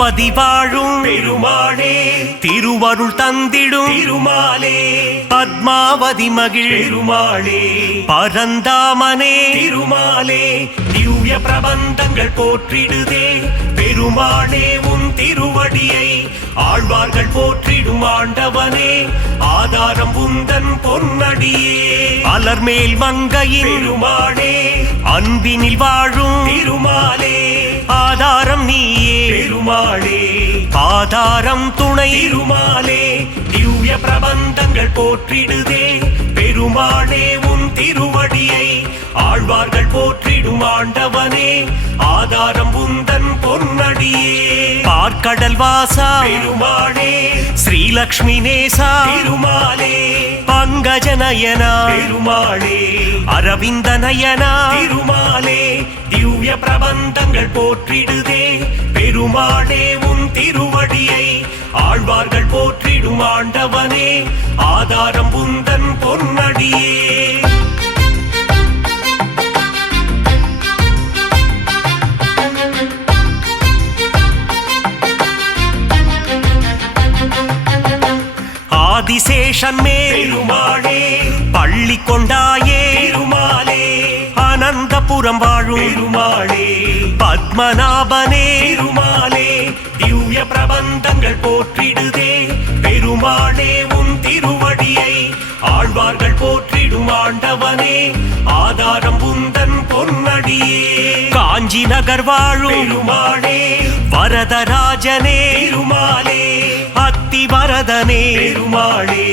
திருப்பதி வாழும் பெருமாளே திருவருள் தந்திடும் திருமாலே பத்மாவதி மகிழ் பெருமாளே பரந்தாமனே திருமாலே திவ்ய பிரபந்தங்கள் போற்றிடுதே பெருமாளே உன் திருவடியை ஆழ்வார்கள் போற்றிடும் ஆண்டவனே ஆதாரம் உந்தன் பொன்னடியே அலர்மேல் மங்கையின் பெருமாளே அன்பினில் வாழும் திருமாலே ஆதாரம் நீயே பெருமாளே ஆதாரம் துணை திருமாலே திவ்ய பிரபந்தங்கள் போற்றிடுதே பெருமாளே உன் திருவடியை ஆழ்வார்கள் போற்றிடும் ஆண்டவனே ஆதாரம் உந்தன் பொன்னடியே பார்க்கடல் வாசா பெருமாளே ஸ்ரீலக்ஷ்மி நேசா திருமாலே பங்கஜ நயனா பெருமாளே அரவிந்த நயனா திருமாலே திவ்ய பிரபந்தங்கள் போற்றிடுதே பெருமாளே உன் திருவடியை ஆழ்வார்கள் போற்றிடும் ஆண்டவனே ஆதாரம் உந்தன் பொன்னடியே ஆதிசேஷன் மேல் பெருமாளே பள்ளி கொண்டாயே திருமாலே அனந்தபுரம் வாழும் பெருமாளே பத்மநாபனே திருமாலே திவ்ய பிரபந்தங்கள் போற்றிடுதே பெருமாளே உன் திருவடியை ஆழ்வார்கள் போற்றிடும் ஆண்டவனே ஆதாரம் உந்தன் பொன்னடியே காஞ்சி நகர் வாழும் பெருமாளே வரதராஜனே திருமாலே அத்தி வரதனே பெருமாளே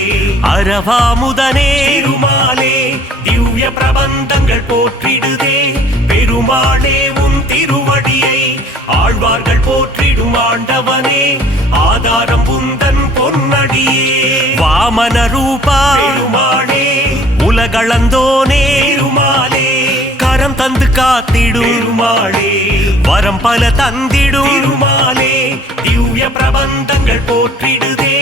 அரவாமுதனே திருமாலே திவ்ய பிரபந்தங்கள் போற்றிடுதே பெருமாளே உன் திருவடியை ஆழ்வார்கள் போற்றிடும் ஆண்டவனே ஆதாரம் உந்தன் பொன்னடியே வாமன ரூபா பெருமாளே உலகளந்தோனே திருமாலே கரம் தந்து காத்திடும் பெருமாளே வரம் பல தந்திடும் திருமாலே திவ்ய பிரபந்தங்கள் போற்றிடுதே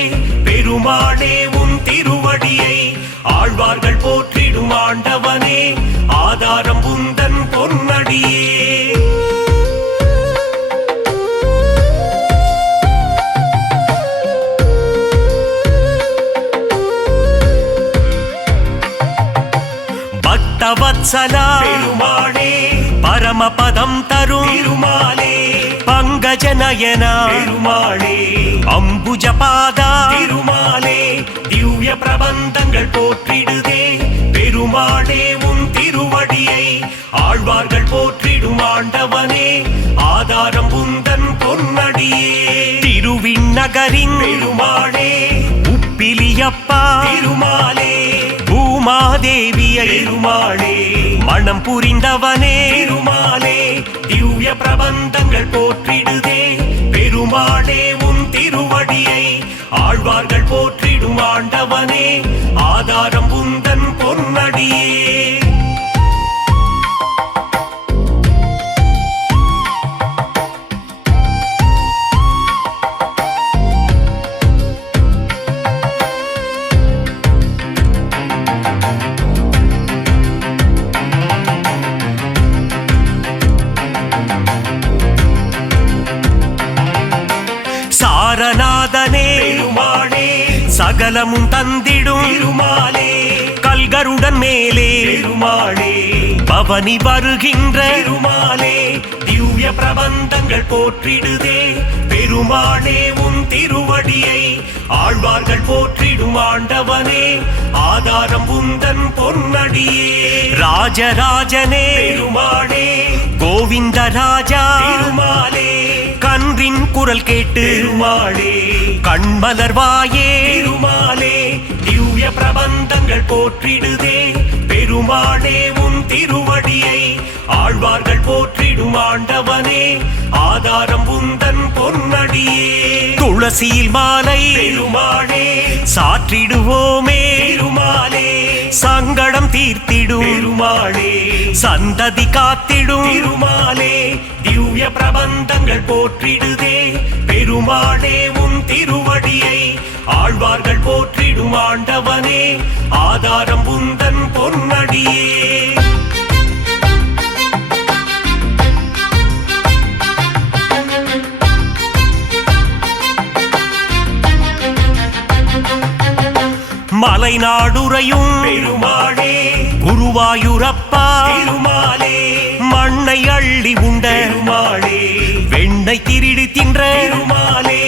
பெருமாளே உன் திருவடியை ஆழ்வார்கள் போற்றிடும் ஆண்டவனே ஆதாரம் உந்தன் பொன்னடியே பக்தவத்சலா பெருமாளே பரமபதம் தரும் திருமாலே பங்கஜ நயனா பெருமாளே அம்புஜபாதா திருமாலே திவ்ய பிரபந்தங்கள் போற்றிடுதே பெருமாளே உன் திருவடியை ஆழ்வார்கள் போற்றிடும் ஆண்டவனே ஆதாரம் உந்தன் பொன்னடியே திருவிண்ணகரின் பெருமாளே உப்பிலியப்பா திருமாலே பூமாதேவியை பெருமாளே மனம் புரிந்தவனே திருமாலே திவ்ய பிரபந்தங்கள் போற்றிடுதே பெருமாளே உன் திருவடியை ஆழ்வார்கள் போற்றிடும் ஆண்டவனே ஆதாரம் உந்தன் பொன்னடியே சாரநாதனே பெருமாளே சகலமும் தந்திடும் திருமாலே கல்கருடன் மேலே பெருமாளே பவனி வருகின்ற பெருமாலே திவ்ய பிரபந்தங்கள் போற்றிடுதே பெருமாளே உன் திருவடியை ஆழ்வார்கள் போற்றிடும் ஆண்டவனே ஆதாரம் உந்தன் பொன்னடியே ராஜராஜனே பெருமாளே கோவிந்த ராஜா திருமாலே கன்றின் குரல் கேட்டு பெருமாளே கண்மலர்வாயே திருமாலே திவ்ய பிரபந்தங்கள் போற்றிடுதே பெருமாளே உன் திருவடியை ஆழ்வார்கள் போற்றிடும் ஆண்டவனே ஆதாரம் உந்தன் பொன்னடியே துளசியில் மாலை பெருமாளே சாற்றிடுவோமே திருமாலே சங்கடம் தீர்த்திடும் பெருமாளே சந்ததி காத்திடும் திருமாலே திவ்ய பிரபந்தங்கள் போற்றிடுதே பெருமாளே உன் திருவடியை ஆழ்வார்கள் போற்றிடும் ஆண்டவனே ஆதாரம் உந்தன் பொன்னடியே மலைநாடுறையும் பெருமாளே குருவாயூரப்பா திருமாலே மண்ணை அள்ளி உண்ட பெருமாளே வெண்ணை திருடி தின்ற பெருமாளே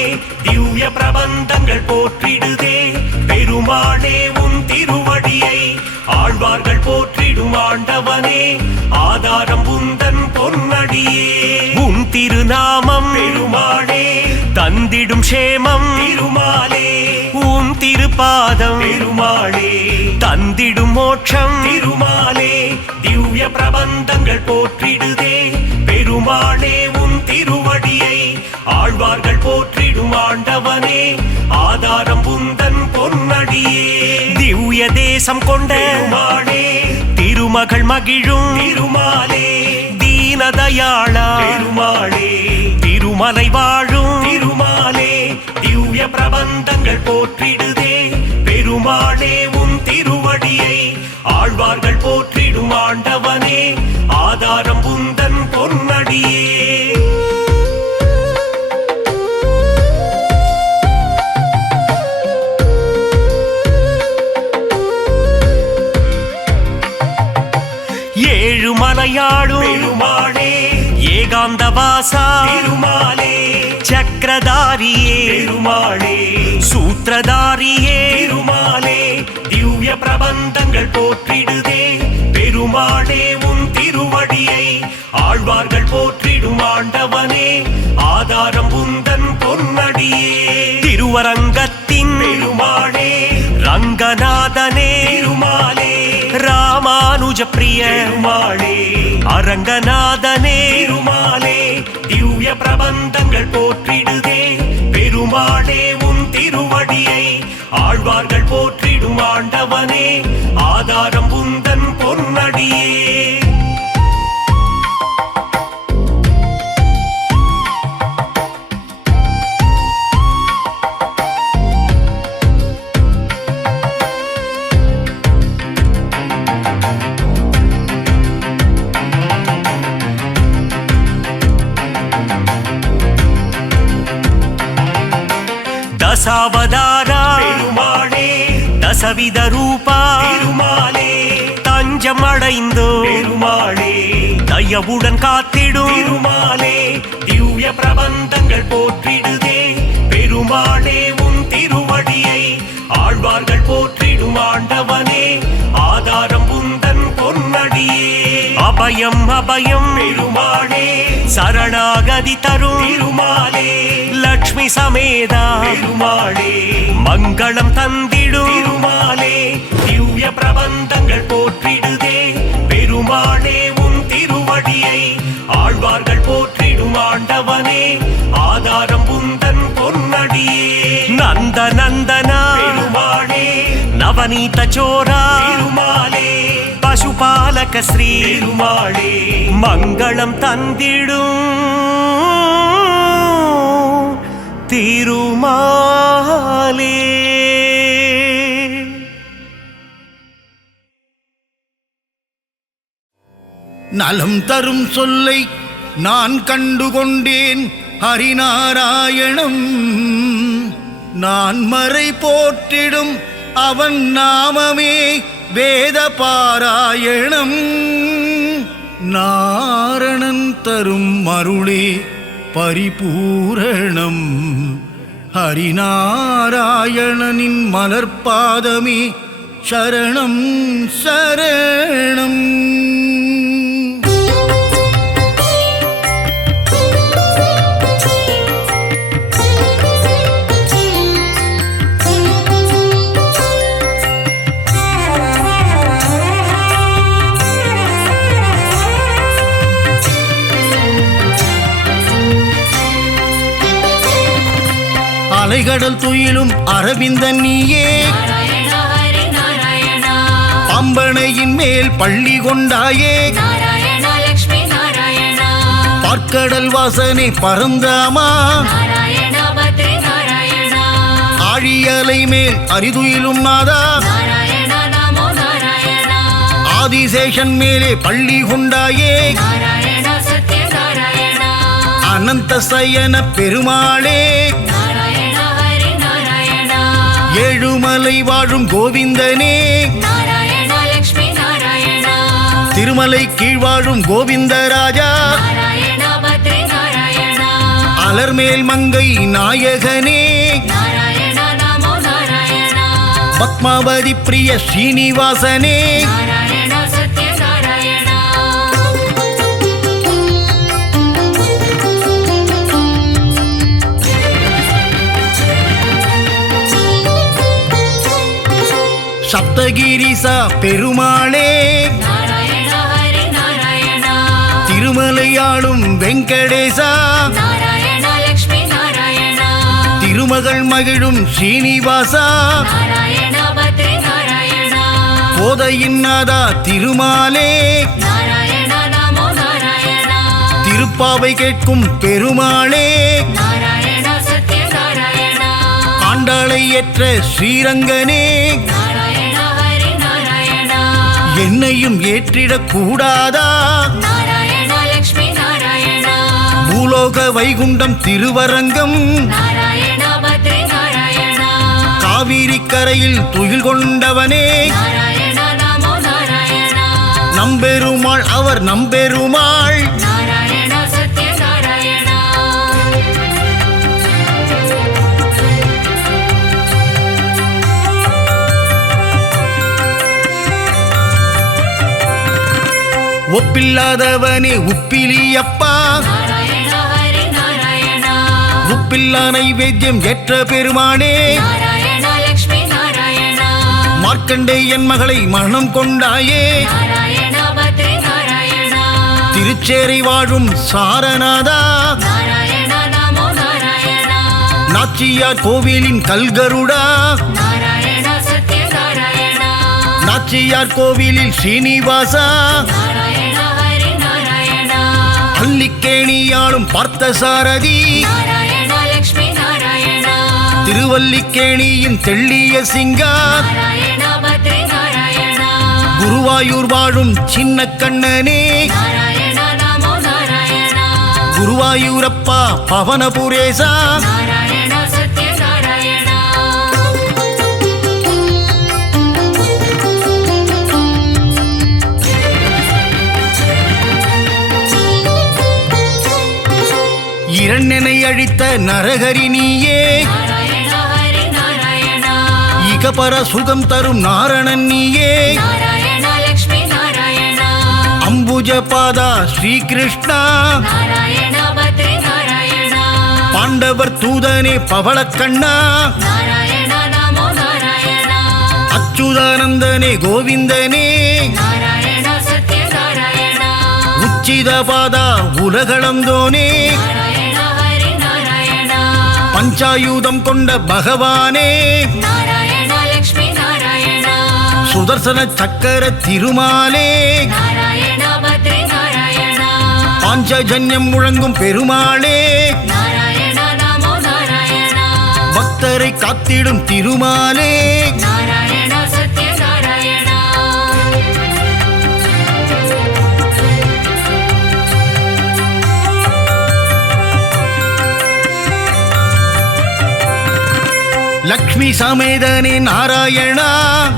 திவ்ய பிரபந்தங்கள் போற்றிடுதே பெருமாளே உன் திருவடியை ஆழ்வார்கள் போற்றிடும் ஆண்டவனே ஆதாரம் உந்தன் பொன்னடியே உன் திருநாமம் பெருமாளே தந்திடும் சேமம் திருமாலே உன் திருப்பாதம் பெருமாளே தந்திடும் மோட்சம் திருமாலே திவ்ய பிரபந்தங்கள் போற்றிடுதே பெருமாளே உன் திருவடியை ஆழ்வார்கள் போற்றிடும் ஆண்டவனே ஆதாரம் உந்தன் பொன்னடியே திவ்ய தேசம் கொண்ட பெருமாளே திருமகள் மகிழும் திருமாலே தீனதயாளா பெருமாளே திருமலை வாழும் திருமாலே திவ்ய பிரபந்தங்கள் போற்றிடுதே பெருமாளே உன் திருவடியை ஆழ்வார்கள் போற்றிடும் ஆண்டவனே ஆதாரம் உந்தன் பொன்னடியே ஏழுமலையாடும் பெருமாளே ஏகாந்தவாசா திருமாலே சக்கரதாரியே பெருமாளே சூத்திரதாரியே திருமாலே திவ்ய பிரபந்தங்கள் போற்றிடுதே பெருமாளே உன் திருவடியை ஆழ்வார்கள் போற்றிடும் ஆண்டவனே ஆதாரம் உந்தன் பொன்னடியே திருவரங்கத்தின் பெருமாளே ரங்கநாதனே திருமாலே ராமானுஜ பிரிய பெருமாளே அரங்கநாதனே திருமாலே திவ்ய பிரபந்தங்கள் போற்றிடுதே பெருமாளே உன் திருவடியை ஆழ்வார்கள் போற்றிடும் ஆண்டவனே ஆதாரம் உந்தன் பொன்னடியே தசாவதாரா பெருமாளே தசவித ரூபா திருமாலே தஞ்சம் அடைந்தோ பெருமாளே தயவுடன் காத்திடும் திருமாலே திவ்ய பிரபந்தங்கள் போற்றிடுதே பெருமாளே உன் திருவடியை ஆழ்வார்கள் போற்றிடும் ஆண்டவனே ஆதாரம் உந்தன் பொன்னடியே அபயம் அபயம் பெருமாளே சரணாகதி தரும் திருமாலே லக்ஷ்மி சமேதா பெருமாளே மங்களம் தந்திடும் திருமாலே திவ்ய பிரபந்தங்கள் போற்றிடுதே பெருமாளே உன் திருவடியை ஆழ்வார்கள் போற்றிடும் ஆண்டவனே ஆதாரம் உந்தன் பொன்னடியே நந்த நந்தனா பெருமாளே நவநீத சோரா திருமாலே பசுபாலக ஸ்ரீ பெருமாளே மங்களம் தந்திடும் திருமாலே நலம் தரும் சொல்லை நான் கண்டுகொண்டேன் ஹரிநாராயணம் நான் மறை போற்றிடும் அவன் நாமமே வேத பாராயணம் நாரணன் தரும் அருளே பரிபூரணம் ஹரிநாராயணனின் மலர்பாதமே சரணம் சரணம். அலைகடல் துயிலும் அரவிந்தன் நீயே பம்பனையின் மேல் பள்ளி கொண்டாயே பார்க்கடல் வாசனை பரந்தாமா ஆழியலை மேல் அரிதுயிலும் நாதா ஆதிசேஷன் மேலே பள்ளி கொண்டாயே அனந்த சயன பெருமாளே ஏழுமலை வாழும் கோவிந்தனே நாராயண லக்ஷ்மி நாராயண திருமலை கீழ் வாழும் கோவிந்தராஜா நாராயண பத்ரி நாராயண அலர்மேல் மங்கை நாயகனே நாராயண நமோ நாராயண பத்மாவதி பிரிய ஸ்ரீனிவாசனே நாராயண சத்ய நாராயண சப்தகிரிசா பெருமாளே நாராயண ஹரி நாராயண திருமலையாளும் வெங்கடேசா நாராயண லக்ஷ்மி நாராயண திருமகள் மகிழும் ஸ்ரீனிவாசா நாராயண பத்ரி நாராயண போதையின் நாதா திருமாலே நாராயண நமோ நாராயண திருப்பாவை கேட்கும் பெருமாளே நாராயண சத்ய நாராயண ஆண்டாளை ஏற்ற ஸ்ரீரங்கனே நாராயண ஹரி நாராயண என்னையும் ஏற்றிடக் கூடாதா நாராயண லக்ஷ்மி நாராயண பூலோக வைகுண்டம் திருவரங்கம் நாராயண பத்ரி நாராயண காவிரி கரையில் துயில் கொண்டவனே நாராயண நமோ நாராயண நம்பெருமாள் அவர் நம்பெருமாள் நாராயண சத்ய நாராயண ஒப்பில்லாதவனே உப்பிலியப்பா நாராயண ஹரி நாராயண உப்பில்லா நைவேத்தியம் ஏற்ற பெருமானே நாராயண லக்ஷ்மி நாராயண மார்க்கண்டேயன் மகளை மனம் கொண்டாயே நாராயண பத்ரி நாராயண திருச்சேரை வாழும் சாரநாதா நாராயண நமோ நாராயண நாச்சியார் கோவிலின் கல்கருடா நாராயண சத்ய நாராயண நாச்சியார் கோவிலில் ஸ்ரீனிவாசா நாராயண ஹரி நாராயண அல்லிக்கேணியாளும் பார்த்தசாரதி நாராயண லக்ஷ்மி நாராயண திருவல்லிக்கேணியின் தெள்ளிய சிங்கா நாராயண பத்ரி நாராயண குருவாயூர் வாழும் சின்ன கண்ணனே நாராயண நமோ நாராயண குருவாயூரப்பா பவனபுரேசா நாராயண சத்ய நாராயண இரண்டனை அழித்த நரகரி நீயே நாராயண ஹரி நாராயண இகபர சுகம் தரும் நாரணன் நீயே நாராயண லக்ஷ்மி நாராயண அம்புஜ பாதா ஸ்ரீகிருஷ்ணா நாராயண பத்ரி நாராயண பாண்டவர் தூதனே பவளக்கண்ணா நாராயண நமோ நாராயண அச்சுதானந்தனே கோவிந்தனே நாராயண சத்ய நாராயண உச்சித பாதா உலகளந்தோனே நாராயண ஹரி நாராயண பஞ்சாயுதம் கொண்ட பகவானே நாராயண லக்ஷ்மி நாராயண சுதர்சன சக்கர திருமாலே நாராயண பத்ரி நாராயண பாஞ்சஜன்யம் முழங்கும் பெருமாளே நாராயண நமோ நாராயண பக்தரை காத்திடும் திருமாலே நாராயண சத்ய நாராயண லக்ஷ்மி சமேதனே நாராயணா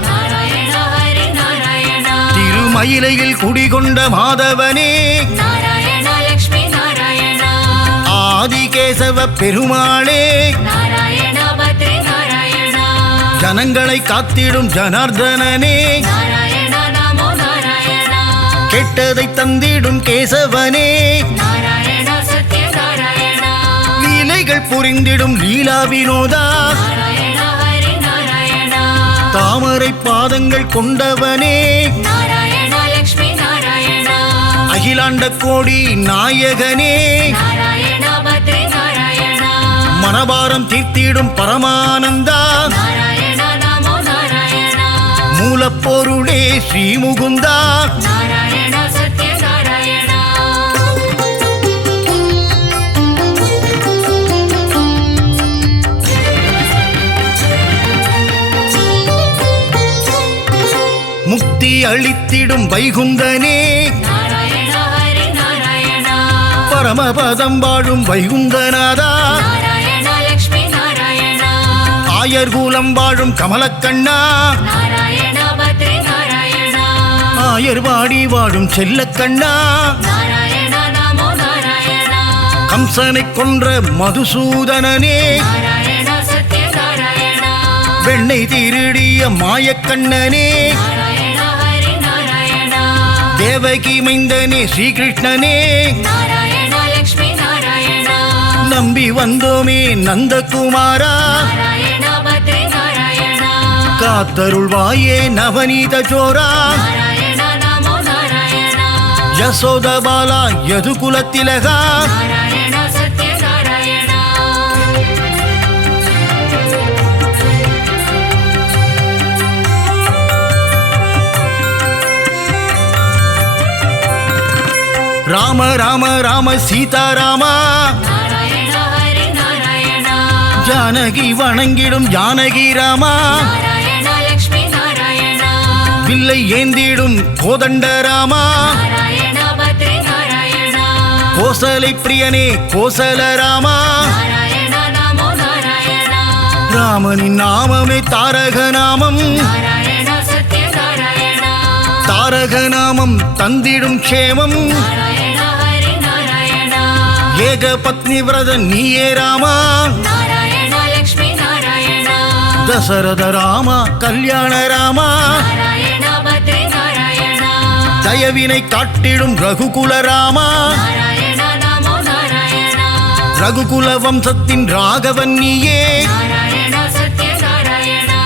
நாராயண ஹரி நாராயண திருமயிலையில் குடிகொண்ட மாதவனே நாராயண லக்ஷ்மி நாராயண ஆதிகேசவ பெருமாளே நாராயண பத்ரி நாராயண ஜனங்களை காத்திடும் ஜனார்தனனே நாராயண நமோ நாராயண கெட்டதை தந்திடும் கேசவனே நாராயண சத்ய நாராயண லீலைகள் புரிந்திடும் லீலா வினோதா நாராயண ஹரி நாராயண தாமரை பாதங்கள் கொண்டவனே நாராயண லக்ஷ்மி நாராயண அகிலாண்ட கோடி நாயகனே நாராயண பத்ரி நாராயண மனபாரம் தீர்த்திடும் பரமானந்தா நாராயண நமோ நாராயண மூலப்பொருளே ஸ்ரீமுகுந்தா நாராயண சத்ய நாராயண முக்தி அளித்திடும் வைகுந்தனே நாராயண ஹரி நாராயண பரமபதம் வாழும் வைகுந்தநாதா நாராயண லக்ஷ்மி நாராயண ஆயர்கூலம் வாழும் கமலக்கண்ணா நாராயணா பத்ரி நாராயணா ஆயர்வாடி வாழும் செல்லக்கண்ணா நாராயணா நமோ நாராயணா கம்சனை கொன்ற மதுசூதனனே நாராயணா சத்ய நாராயணா வெண்ணை திருடிய மாயக்கண்ணனே நாராயணா ஹரி நாராயணா தேவகி மைந்தனே ஸ்ரீகிருஷ்ணனே நாராயணா லக்ஷ்மி நாராயணா நம்பி வந்தோமே நந்தகுமாரா நாராயணா பத்ரி நாராயணா காத்தருள்வாயே நவநீத சோரா நாராயணா நமோ நாராயணா யசோதபாலா யதுகுலத்திலகா நாராயணா சத்ய நாராயணா ராம ராம ராம சீதாராமா நாராயணா ஹரி நாராயணா ஜானகி வணங்கிடும் ஜானகி ராமா நாராயணா லக்ஷ்மி நாராயணா வில்லை ஏந்திடும் கோதண்ட ராமா நாராயணா பத்ரி நாராயணா கோசலை பிரியனே கோசல ராமா நாராயணா நமோ நாராயணா ராமனின் நாமமே தாரக நாமம் நாராயணா சத்ய நாராயணா தாரக நாமம் தந்திடும் க்ஷேமம் நாராயணா ஹரி நாராயணா ஏக பத்னி விரதன் நீயே ராமா நாராயணா லக்ஷ்மி நாராயணா தசரத ராமா கல்யாண ராமா நாராயணா பத்ரி நாராயணா தயவினை காட்டிடும் ரகுகுல ராமா நாராயணா நமோ நாராயணா ரகுகுல வம்சத்தின் ராகவன் நீயே நாராயணா சத்ய நாராயணா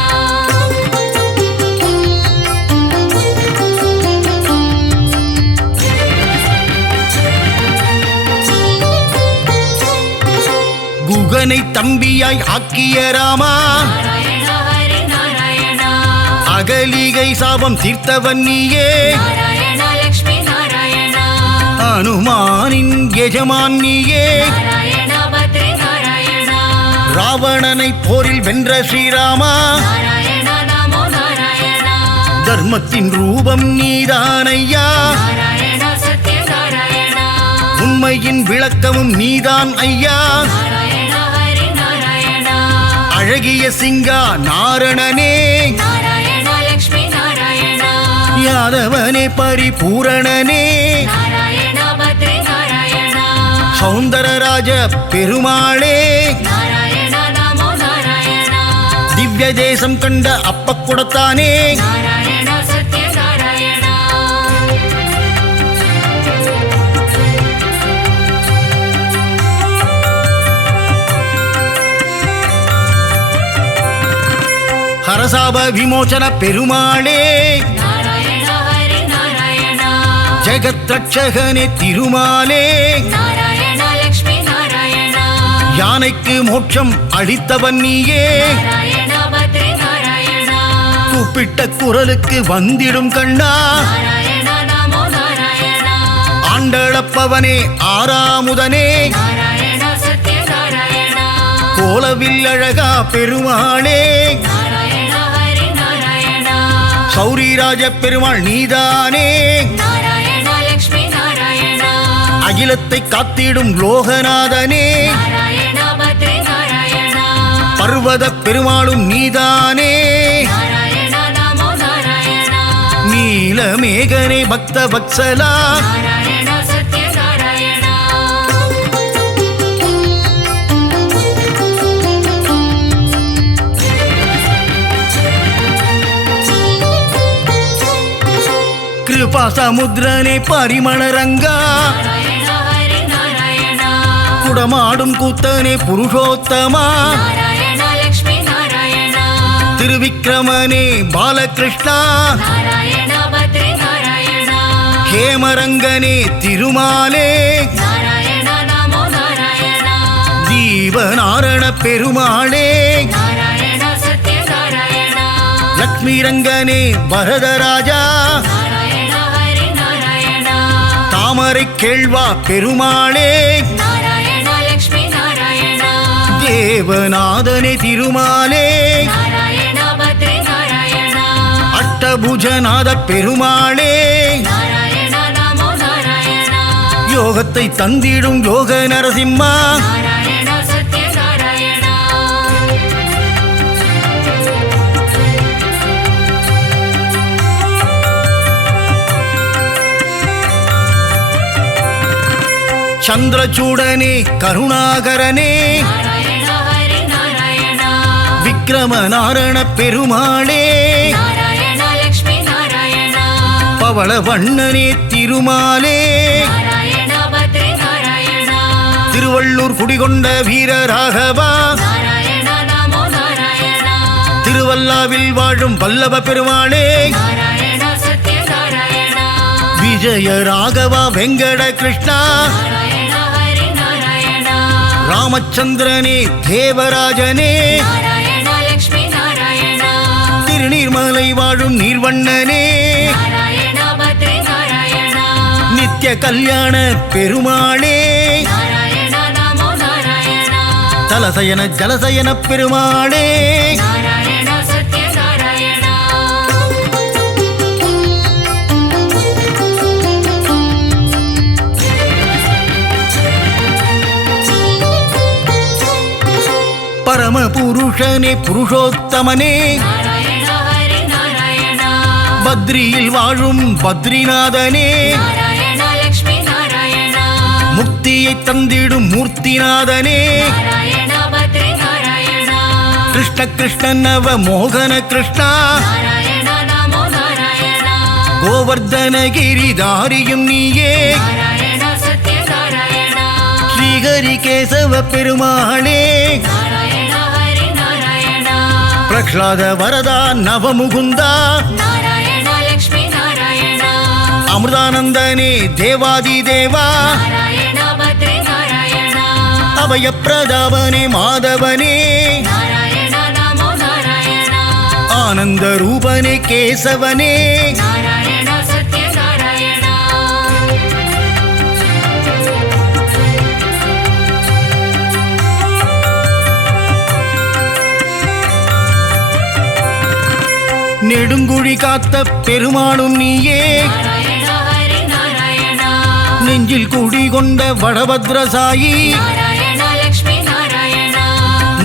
குகனை தம்பியாய் ஆக்கிய ராமா நாராயணா ஹரி நாராயணா அகலிகை சாபம் தீர்த்தவன் நீயே நாராயணா லக்ஷ்மி நாராயணா அனுமானின் எஜமான் நீயே நாராயணா பத்ரி நாராயணா ராவணனை போரில் வென்ற ஸ்ரீராமா நாராயணா நமோ நாராயணா தர்மத்தின் ரூபம் நீதானையா நாராயணா சத்ய நாராயணா உண்மையின் விளக்கமும் நீதான் ஐயா நாராயணா ஹரி நாராயணா அழகிய சிங்கா நாரணனே நாராயணா லக்ஷ்மி நாராயணா யாதவனே பரிபூரணனே நாராயணா பத்ரி நாராயணா சௌந்தரராஜ பெருமாளே நாராயணா நமோ நாராயணா திவ்ய தேசம் கண்ட அப்ப குடத்தானே நாரணனே நாராயணா சத்ய நாராயணா நாராயணா ஹரி நாராயணா நாராயணா லக்ஷ்மி நாராயணா நாராயணா பத்ரி நாராயணா நாராயணா நமோ நாராயணா நாராயணா சத்ய நாராயணா நாராயணா ஹரி நாராயணா நாராயணா லக்ஷ்மி நாராயணா நாராயணா பத்ரி நாராயணா ஹரசாப விமோசன பெருமாளே நாராயணா ஹரி நாராயணா ஜெகத் ரட்சகனே திருமாலே நாராயணா லக்ஷ்மி நாராயணா யானைக்கு மோட்சம் அளித்தவன் நீயே நாராயணா பத்ரி நாராயணா கூப்பிட்ட குரலுக்கு வந்திடும் கண்ணா நாராயணா நமோ நாராயணா ஆண்டளப்பவனே ஆறாமுதனே நாராயணா சத்ய நாராயணா கோலவில் அழகா பெருமாளே நாராயணா ஹரி நாராயணா சௌரிராஜ பெருமாள் நீதானே நாராயணா லக்ஷ்மி நாராயணா அகிலத்தை காத்திடும் லோகநாதனே நாராயணா பத்ரி நாராயணா பர்வத பெருமாளும் நீதானே நாராயணா நமோ நாராயணா நீலமேகனே பக்த வத்சலா நாராயணா சத்ய நாராயணா கிருபா சமுத்திரனே பரிமளரங்கா நாராயணா ஹரி நாராயணா குடமாடும் கூத்தனே புருஷோத்தமா நாராயணா லக்ஷ்மி நாராயணா திருவிக்கிரமனே பாலகிருஷ்ணா நாராயணா பத்ரி நாராயணா ஹேமரங்கனே திருமாலே நாராயணா நமோ நாராயணா ஜீவநாரண பெருமாளே நாராயணா சத்ய நாராயணா லக்ஷ்மி ரங்கனே வரதராஜா நாராயணா ஹரி நாராயணா தாமரை கேழ்வா பெருமாளே நாராயணா லக்ஷ்மி நாராயணா தேவநாதனே திருமாலே நாராயணா பத்ரி நாராயணா அஷ்டபுஜநாத பெருமாளே நாராயணா நமோ நாராயணா யோகத்தை தந்திடும் யோக நரசிம்மா நாராயணா சத்ய நாராயணா சந்திரசூடனே கருணாகரனே நாராயண ஹரி நாராயண விக்ரமநாரண பெருமாளே நாராயண லக்ஷ்மி நாராயண பவள வண்ணனே திருமாலே நாராயண பத்ரி நாராயண திருவள்ளூர் குடிகொண்ட வீரராகவா நாராயண நமோ நாராயண திருவல்லாவில் வாழும் வல்லப பெருமாளே நாராயண சத்ய நாராயண விஜய ராகவா வெங்கட கிருஷ்ணா நாராயண ஹரி நாராயண ராமச்சந்திரனே தேவராஜனே நாராயண லக்ஷ்மி நாராயண திருநீர்மலை வாழும் நீர்வண்ணனே நாராயண பத்ரி நாராயண நித்ய கல்யாண பெருமாளே நாராயண நமோ நாராயண தலசயன ஜலசயன பெருமாளே நாராயண சத்ய நாராயண பரம புருஷனே புருஷோத்தமனே நாராயண ஹரி நாராயண பத்ரியில் வாழும் பத்ரிநாதனே நாராயண லக்ஷ்மி நாராயண முக்தியை தந்திடும் மூர்த்திநாதனே நாராயண பத்ரி நாராயண கிருஷ்ண கிருஷ்ண நவ மோகன கிருஷ்ணா நாராயண நமோ நாராயண கோவர்தனகிரிதாரியும் நீயே நாராயண சத்ய நாராயண ஸ்ரீஹரி கேசவ பெருமாளே நாராயண ஹரி நாராயண பிரஹ்லாத வரதா நவமுகுந்தா நாராயண லக்ஷ்மி நாராயண அமிர்தானந்தனே தேவாதி தேவா நாராயண பத்ரி நாராயண அபயப்பிரதாபனே மாதவனே நாராயண நமோ நாராயண ஆனந்த ரூபனே கேசவனே நாராயண சத்ய நாராயண நெடுங்குழி காத்த பெருமாளும் நீயே நாராயண ஹரி நாராயண நெஞ்சில் குடிகொண்ட வடபத்ரசாயி நாராயண லக்ஷ்மி நாராயண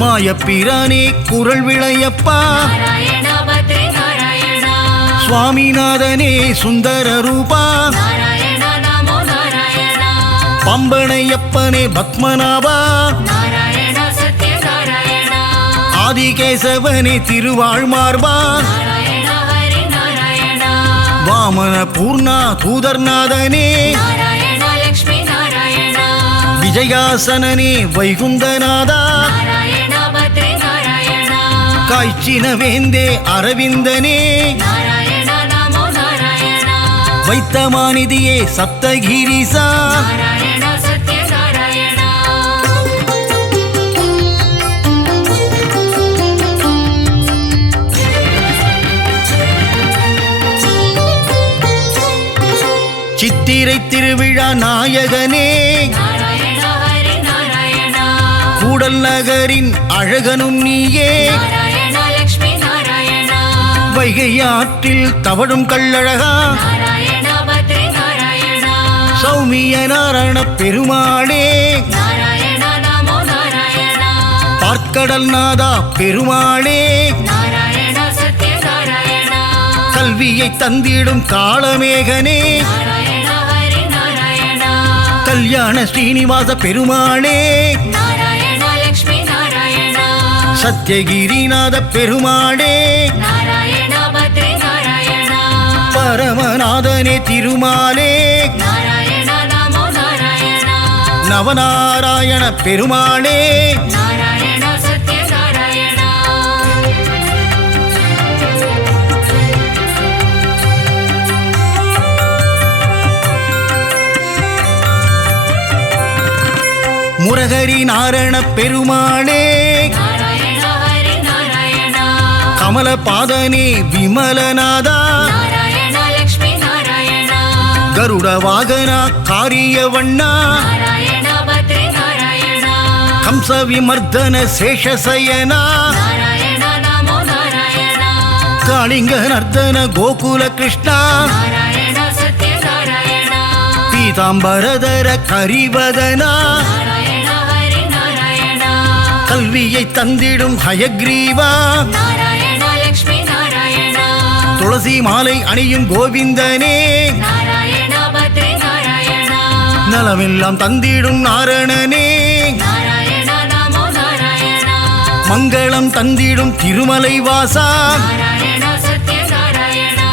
மாயப்பிரானே குரல் விளையப்பா நாராயண பத்ரி நாராயண சுவாமிநாதனே சுந்தர ரூபா நாராயண நமோ நாராயண பம்பனையப்பனே பத்மநாபா நாராயண சத்ய நாராயண ஆதிகேசவனே திருவாழ்மார்பா நாராயண ஹரி நாராயண வாமன பூர்ணா தூதர்நாதனே நாராயண லக்ஷ்மி நாராயண விஜயாசனனே வைகுந்தநாதா நாராயண பத்ரி நாராயண காய்ச்சின வேந்தே அரவிந்தனே நாராயண நமோ நாராயண வைத்தமாநிதியே சப்தகிரிசா நாராயண சத்ய நாராயண சித்திரை திருவிழா நாயகனே நாராயண ஹரி நாராயண கூடல் நகரின் அழகனும் நீயே நாராயண லக்ஷ்மி நாராயண வைகை ஆற்றில் தவழும் கள்ளழகா நாராயண பத்ரி நாராயண சௌமிய நாராயண பெருமாளே நாராயண நமோ நாராயண பார்க்கடல் நாதா பெருமாளே நாராயண சத்ய நாராயண கல்வியை தந்திடும் காளமேகனே நாராயண ஹரி நாராயண கல்யாண ஸ்ரீனிவாச பெருமாளே நாராயண லக்ஷ்மி நாராயண சத்யகிரிநாத பெருமாளே நாராயண பத்ரி நாராயண பரமநாதனே திருமாலே நாராயண நமோ நாராயண நவநாராயண பெருமாளே நாராயண சத்ய நாராயண முரகரி நாராயண பெருமாளே நாராயண ஹரி நாராயண கமலபாதனே விமலநாதா நாராயண லக்ஷ்மி நாராயண கருட வாகனா காரியவண்ணா நாராயண பத்ரி நாராயண கம்ச விமர்தன சேஷசயனா நாராயண நமோ நாராயண காளிங்க நர்தன கோகுல கிருஷ்ணா நாராயண சத்ய நாராயண பீதாம்பரதர கரிவதனா நாராயண ஹரி நாராயண கல்வியை தந்திடும் ஹயக்ரீவா நாராயண லக்ஷ்மி நாராயண துளசி மாலை அணியும் கோவிந்தனே நாராயண பத்ரி நாராயண நலமெல்லாம் தந்திடும் நாரணனே நாராயணா நமோ நாராயணா மங்களம் தந்திடும் திருமலை வாசா நாராயணா சத்ய நாராயணா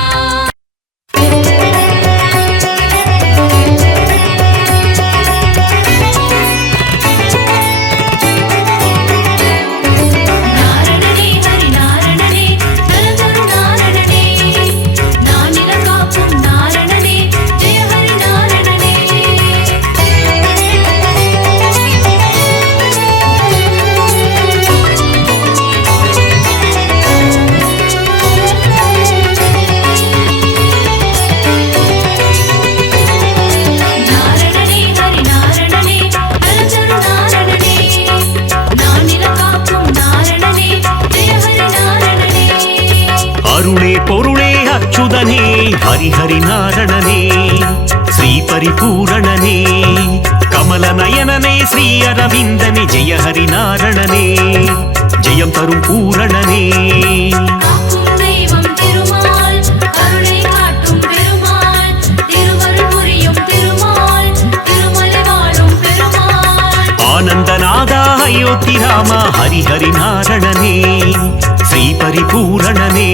நாரணனே ஹரி நாரணனே நலந்தரு நாரணனே நானிலம் காக்கும் நாரணனே ஜெய ஹரி நாரணனே நாரணனே ஹரி நாரணனே நலந்தரு நாரணனே நானிலம் காக்கும் நாரணனே ஜெய ஹரி நாரணனே அருளே பொருளே அச்சுதனே ஹரிஹரி நாரணனே ஸ்ரீ பரிபூரணனே கமல நயனனே ஸ்ரீ அரவிந்தனே ஜெய ஹரி நாரணனே ஜெயம் தரும் பூரணனே காக்கும் தெய்வம் திருமால் கருணை காட்டும் பெருமாள் திருவருள் புரியும் திருமால் திருமலை வாழும் பெருமாள் ஆனந்தநாதா அயோத்தி ராமா ஹரிஹரி நாரணனே ஸ்ரீ பரிபூரணனே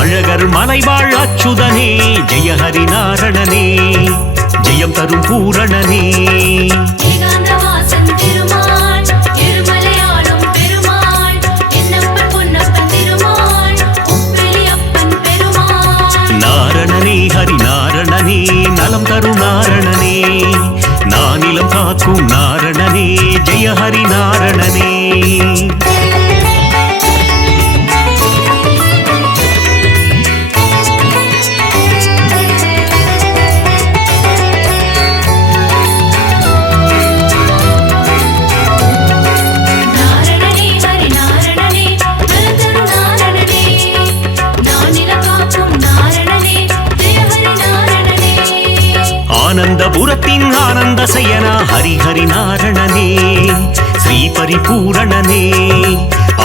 அழகர் மலைவாழ் அச்சுதனே ஜெய ஹரி நாரணனே ஜெயம் தரும் பூரணனே ஏகாந்தவாசன் திருமால் இருமலையாளும் பெருமாள் என்னப்பன் பொன்னப்பன் திருமால் உப்பிலியப்பன் பெருமாள் நாரணனே ஹரி நாரணனே நலம் தரும் நாரணனே நானிலம் காக்கும் நாரணனே ஜெய ஹரி நாரணனே நாரணனே ஹரி நாரணனே நலந்தரு நாரணனே நானிலம் காக்கும் நாரணனே ஜெய ஹரி நாரணனே ஆனந்தபுரத்தின் ஆனந்த சயனா ஹரிஹரி நாரணனே ஸ்ரீ பரிபூரணனே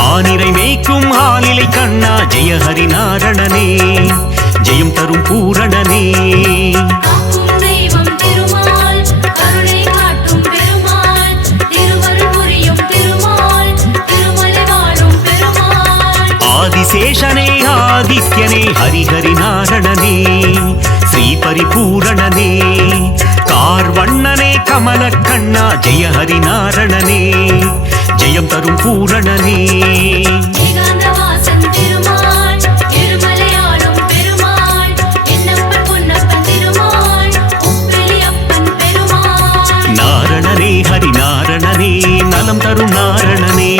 ஆனிரை மேய்க்கும் ஆலிலை கண்ணா ஜெய ஹரி நாரணனே ஜெயம் தரும் பூரணனே காக்கும் தெய்வம் திருமால் கருணை காட்டும் பெருமாள் திருவருள் புரியும் திருமால் திருமலை வாழும் பெருமாள் ஆதிசேஷனே ஆதித்யனே ஹரிஹரி நாரணனே ஸ்ரீ பரிபூரணனே கார்வண்ணனே கமல கண்ணா ஜெய ஹரி நாரணனே ஜெயம் தரும் பூரணனே ஏகாந்தவாசன் திருமால் இருமலையாளும் பெருமாள் என்னப்பன் பொன்னப்பன் திருமால் உப்பிலியப்பன் பெருமாள் நாரணனே ஹரி நாரணனே நலம் தரும் நாரணனே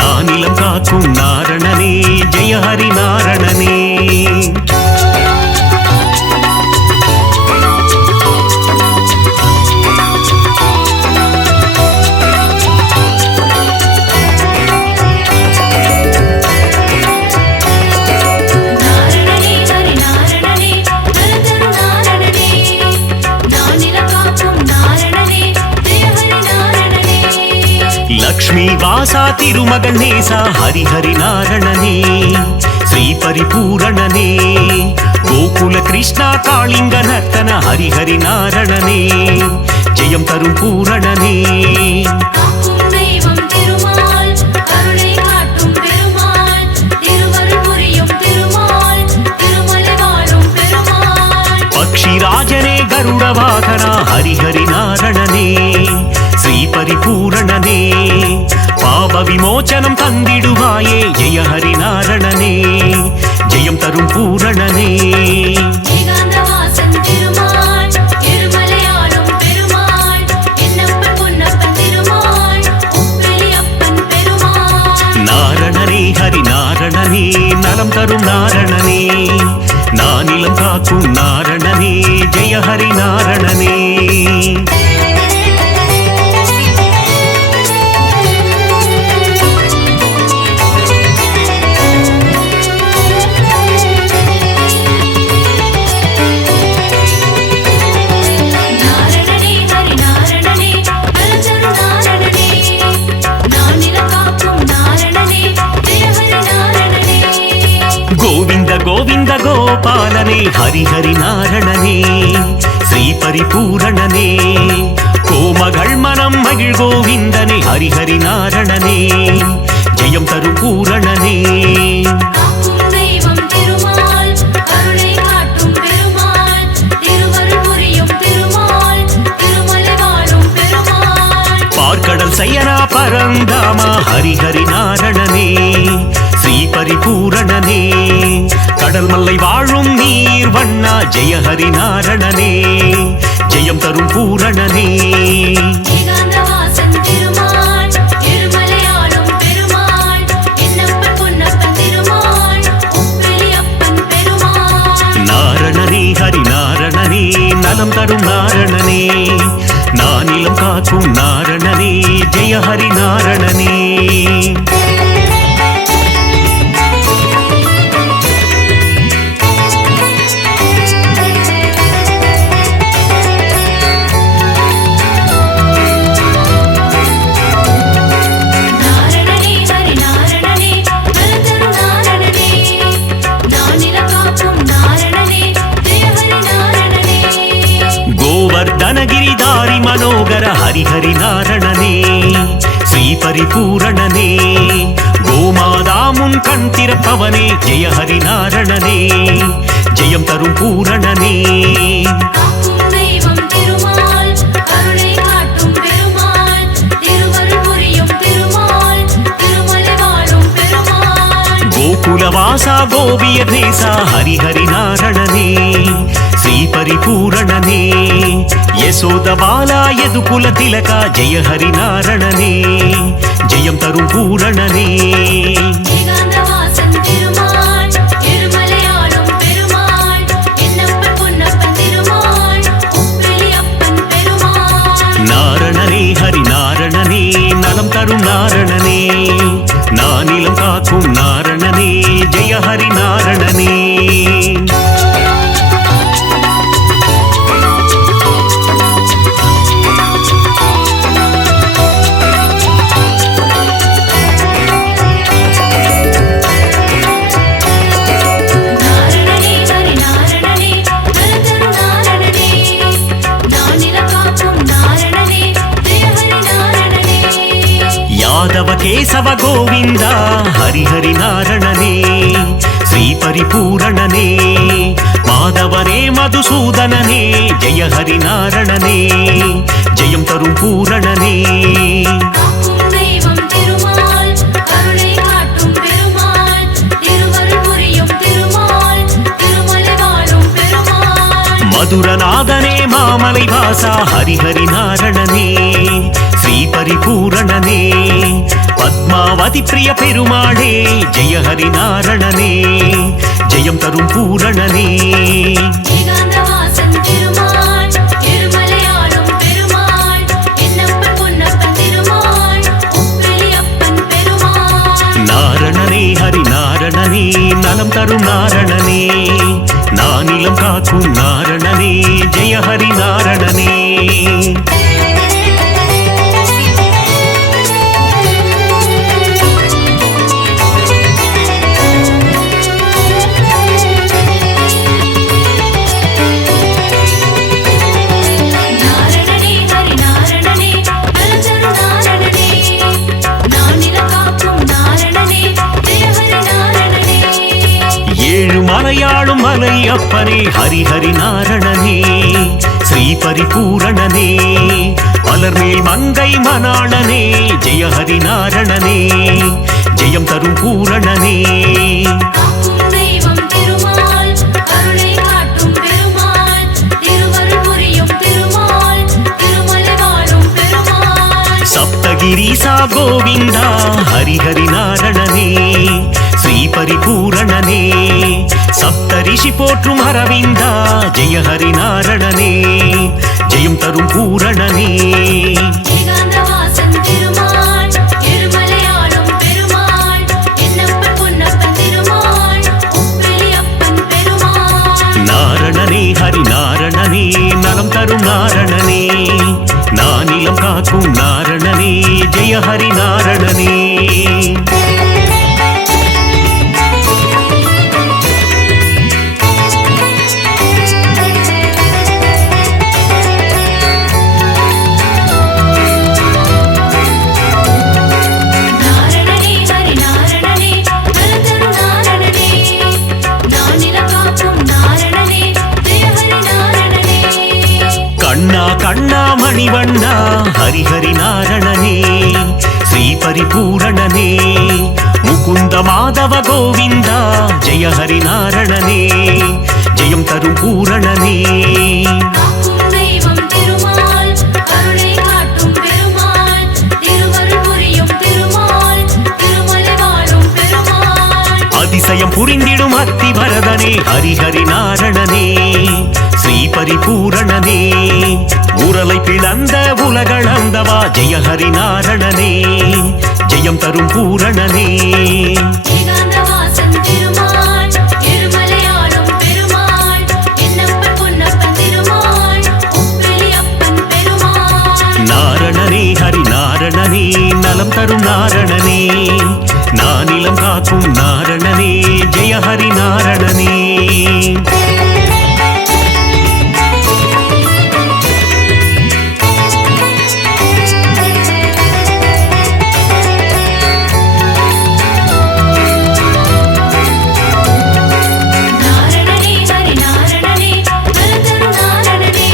நானிலம் காக்கும் நாரணனே ஜெய ஹரி நாரணனே நாரணனே ஹரி நாரணனே நலந்தரு நாரணனே நானிலம் காக்கும் நாரணனே ஜெய ஹரி நாரணனே லக்ஷ்மி வாசா திருமகன் நேசா ஹரிஹரி நாரணனே ஸ்ரீ பரிபூரணனே கோகுல கிருஷ்ணா காளிங்க நர்த்தன ஹரிஹரி நாரணனே ஜெயம் தரும் பூரணனே காக்கும் தெய்வம் திருமால் கருணை காட்டும் பெருமாள் திருவருள் புரியும் திருமால் திருமலை வாழும் பெருமாள் பக்ஷிராஜனே கருட வாகனா ஹரிஹரி நாரணனே ஸ்ரீ பரிபூரணனே பாப விமோச்சனம் தந்திடுவாயே ஜெய ஹரி நாரணனே ஜெயம் தரும் பூரணனே ஏகாந்தவாசன் திருமால் இருமலையாளும் பெருமாள் என்னப்பன் பொன்னப்பன் திருமால் உப்பிலியப்பன் பெருமாள் நாரணனே ஹரி நாரணனே நலம் தரும் நாரணனே நானிலம் காக்கும் நாரணனே ஜெய ஹரி நாரணனே நாரணனே ஹரி நாரணனே நலந்தரு நாரணனே நானிலம் காக்கும் நாரணனே ஜெய ஹரி நாரணனே கோவிந்த கோவிந்த கோபால நாரணனே ஹரிஹரி நாரணனே ஸ்ரீ பரிபூரணனே கோமகள் மனம் மகிழ் கோவிந்தனே ஹரிஹரி நாரணனே ஜெயம் தரும் பூரணனே காக்கும் தெய்வம் திருமால் கருணை காட்டும் பெருமாள் திருவருள் புரியும் திருமால் திருமலை வாழும் பெருமாள் பார்க்கடல் சையனா பரந்தாமா ஹரிஹரி நாரணனே ஸ்ரீ பரிபூரணனே கடல் மல்லை வாழும் நீர் வண்ணா ஜெய ஹரி நாரணனே ஜெயம் தரும் பூரணனே ஏகாந்தவாசன் திருமால் இருமலையாளும் பெருமாள் என்னப்பன் பொன்னப்பன் திருமாள் உப்பிலியப்பன் பெருமாள் நாரணனே ஹரி நாரணனே நலம் தரும் நாரணனே நானிலம் காக்கும் நாரணனே ஜெய ஹரி நாரணனே நாரணனே ஹரி நாரணனே நலந்தரு நாரணனே நானிலம் காக்கும் நாரணனே ஜெய ஹரி நாரணனே கோவர்தனகிரிதாரி மனோகர ஹரிஹரி நாரணனே ஸ்ரீ பரிபூரணனே கோமாதாமுன் கண் திறப்பவனே ஜெய ஹரி நாரணனே ஜெயம் தரும் பூரணனே காக்கும் தெய்வம் திருமால் கருணை காட்டும் பெருமாள் திருவருள் புரியும் திருமால் திருமலை வாழும் பெருமாள் கோகுலவாசா கோபிய தேசா ஹரிஹரி நாரணனே ஸ்ரீ பரிபூரணனே யசோத பாலா யதுகுல திலகா ஜெய ஹரி நாரணனே ஜெயம் தரும் பூரணனே ஏகாந்தவாசன் திருமால் இருமலையாளும் பெருமாள் என்னப்பன் பொன்னப்பன் திருமாள் உப்பிலியப்பன் பெருமாள் நாரணனே ஹரி நாரணனே நலம் தரும் நாரணனே நானிலம் காக்கும் நாரணனே ஜெய ஹரி நாரணனே நாரணனே ஹரி நாரணனே நலந்தரு நாரணனே நானிலம் காக்கும் நாரணனே ஜெய ஹரி நாரணனே யாதவ கேசவ கோவிந்தா ஹரிஹரி நாரணனே ஸ்ரீ பரிபூரணனே மாதவனே மதுசூதனனே ஜெய ஹரி நாரணனே ஜெயம் தரும் பூரணனே காக்கும் தெய்வம் திருமால் கருணை காட்டும் பெருமாள் திருவருள் புரியும் திருமால் திருமலை வாழும் பெருமாள் மதுரநாதனே மாமலை வாசா ஹரிஹரி நாரணனே ஸ்ரீ பரிபூரணனே பத்மாவதி பிரிய பெருமாளே ஜெய ஹரி நாரணனே ஜெயம் தரும் பூரணனே ஏகாந்தவாசன் திருமால் இருமலையாளும் பெருமாள் என்னப்பன் பொன்னப்பன் திருமாள் உப்பிலியப்பன் பெருமாள் நாரணனே ஹரி நாரணனே நலம் தரும் நாரணனே நானிலம் காக்கும் நாரணனே ஜெய ஹரி நாரணனே நாரணனே ஹரி நாரணனே நலந்தரு நாரணனே நானிலம் காக்கும் நாரணனே ஜெய ஹரி நாரணனே ஏழு மலையாளும் மலை அப்பனே ஹரிஹரி நாரணனே ஸ்ரீ பரிபூரணனே மலர்மேல் மங்கை மணாளனே ஜெய ஹரி நாரணனே ஜெயம் தரும் பூரணனே காக்கும் தெய்வம் திருமால் கருணை காட்டும் பெருமாள் திருவருள் புரியும் திருமால் திருமலை வாழும் பெருமாள் சப்தகிரீசா கோவிந்தா ஹரிஹரி நாரணனே ஸ்ரீ பரிபூரணனே சப்தரிஷி போற்றும் அரவிந்தா ஜெய ஹரி நாரணனே ஜெயம் தரும் பூரணனே ஏகாந்தவாசன் திருமால் இருமலையாளும் பெருமாள் என்னப்பன் பொன்னப்பன் திருமாள் உப்பிலியப்பன் பெருமாள் நாரணனே ஹரி நாரணனே நலம் தரும் நாரணனே நானிலம் காக்கும் நாரணனே ஜெய ஹரி நாரணனே மணிவண்ணா ஹரிஹரி நாரணனே ஸ்ரீ பரிபூரணனே முகுந்த மாதவ கோவிந்தா ஜெய ஹரி நாரணனே ஜெயம் தரும் பூரணனே காக்கும் தெய்வம் திருமால் கருணை காட்டும் பெருமாள் திருவருள் புரியும் திருமால் திருமலை வாழும் பெருமாள் அதிசயம் புரிந்திடும் அத்திவரதனே ஹரிஹரி நாரணனே ஸ்ரீ பரிபூரணனே ஊரலை பிளந்த உலகளந்தவா ஜெய ஹரி நாரணனே ஜெயம் தரும் பூரணனே ஏகாந்தவாசன் திருமால் எருமலையாளும் பெருமாள் என்னப்பன் பொன்னப்பன் திருமால் உப்பிலி அப்பன் பெருமாள் நாரணனே ஹரி நாரணனே நலம் தரும் நாரணனே நானிலம் காக்கும் நாரணனே ஜெய ஹரி நாரணனே நாரணனே ஹரி நாரணனே நலந்தரு நாரணனே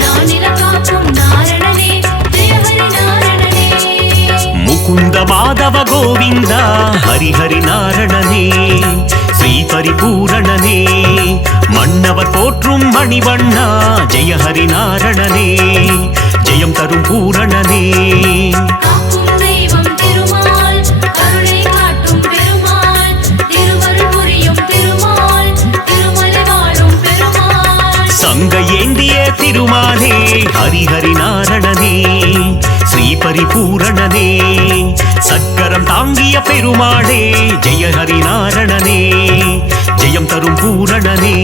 நானிலம் காக்கும் நாரணனே ஜெய ஹரி நாரணனே முகுந்த மாதவ கோவிந்தா ஹரிஹரி நாரணனே ஸ்ரீ பரிபூரணனே மன்னவர் போற்றும் மணிவண்ணா ஜெய ஹரி நாரணனே ஜெயம் தரும் பூரணனே காக்கும் தெய்வம் திருமால் கருணை காட்டும் பெருமாள் திருவருள் புரியும் திருமால் திருமலை வாழும் பெருமாள் சங்க ஏந்திய திருமாலே ஹரிஹரி நாரணனே ஸ்ரீ பரிபூரணனே சக்கரம் தாங்கிய பெருமாளே ஜெய ஹரி நாரணனே ஜெயம் தரும் பூரணனே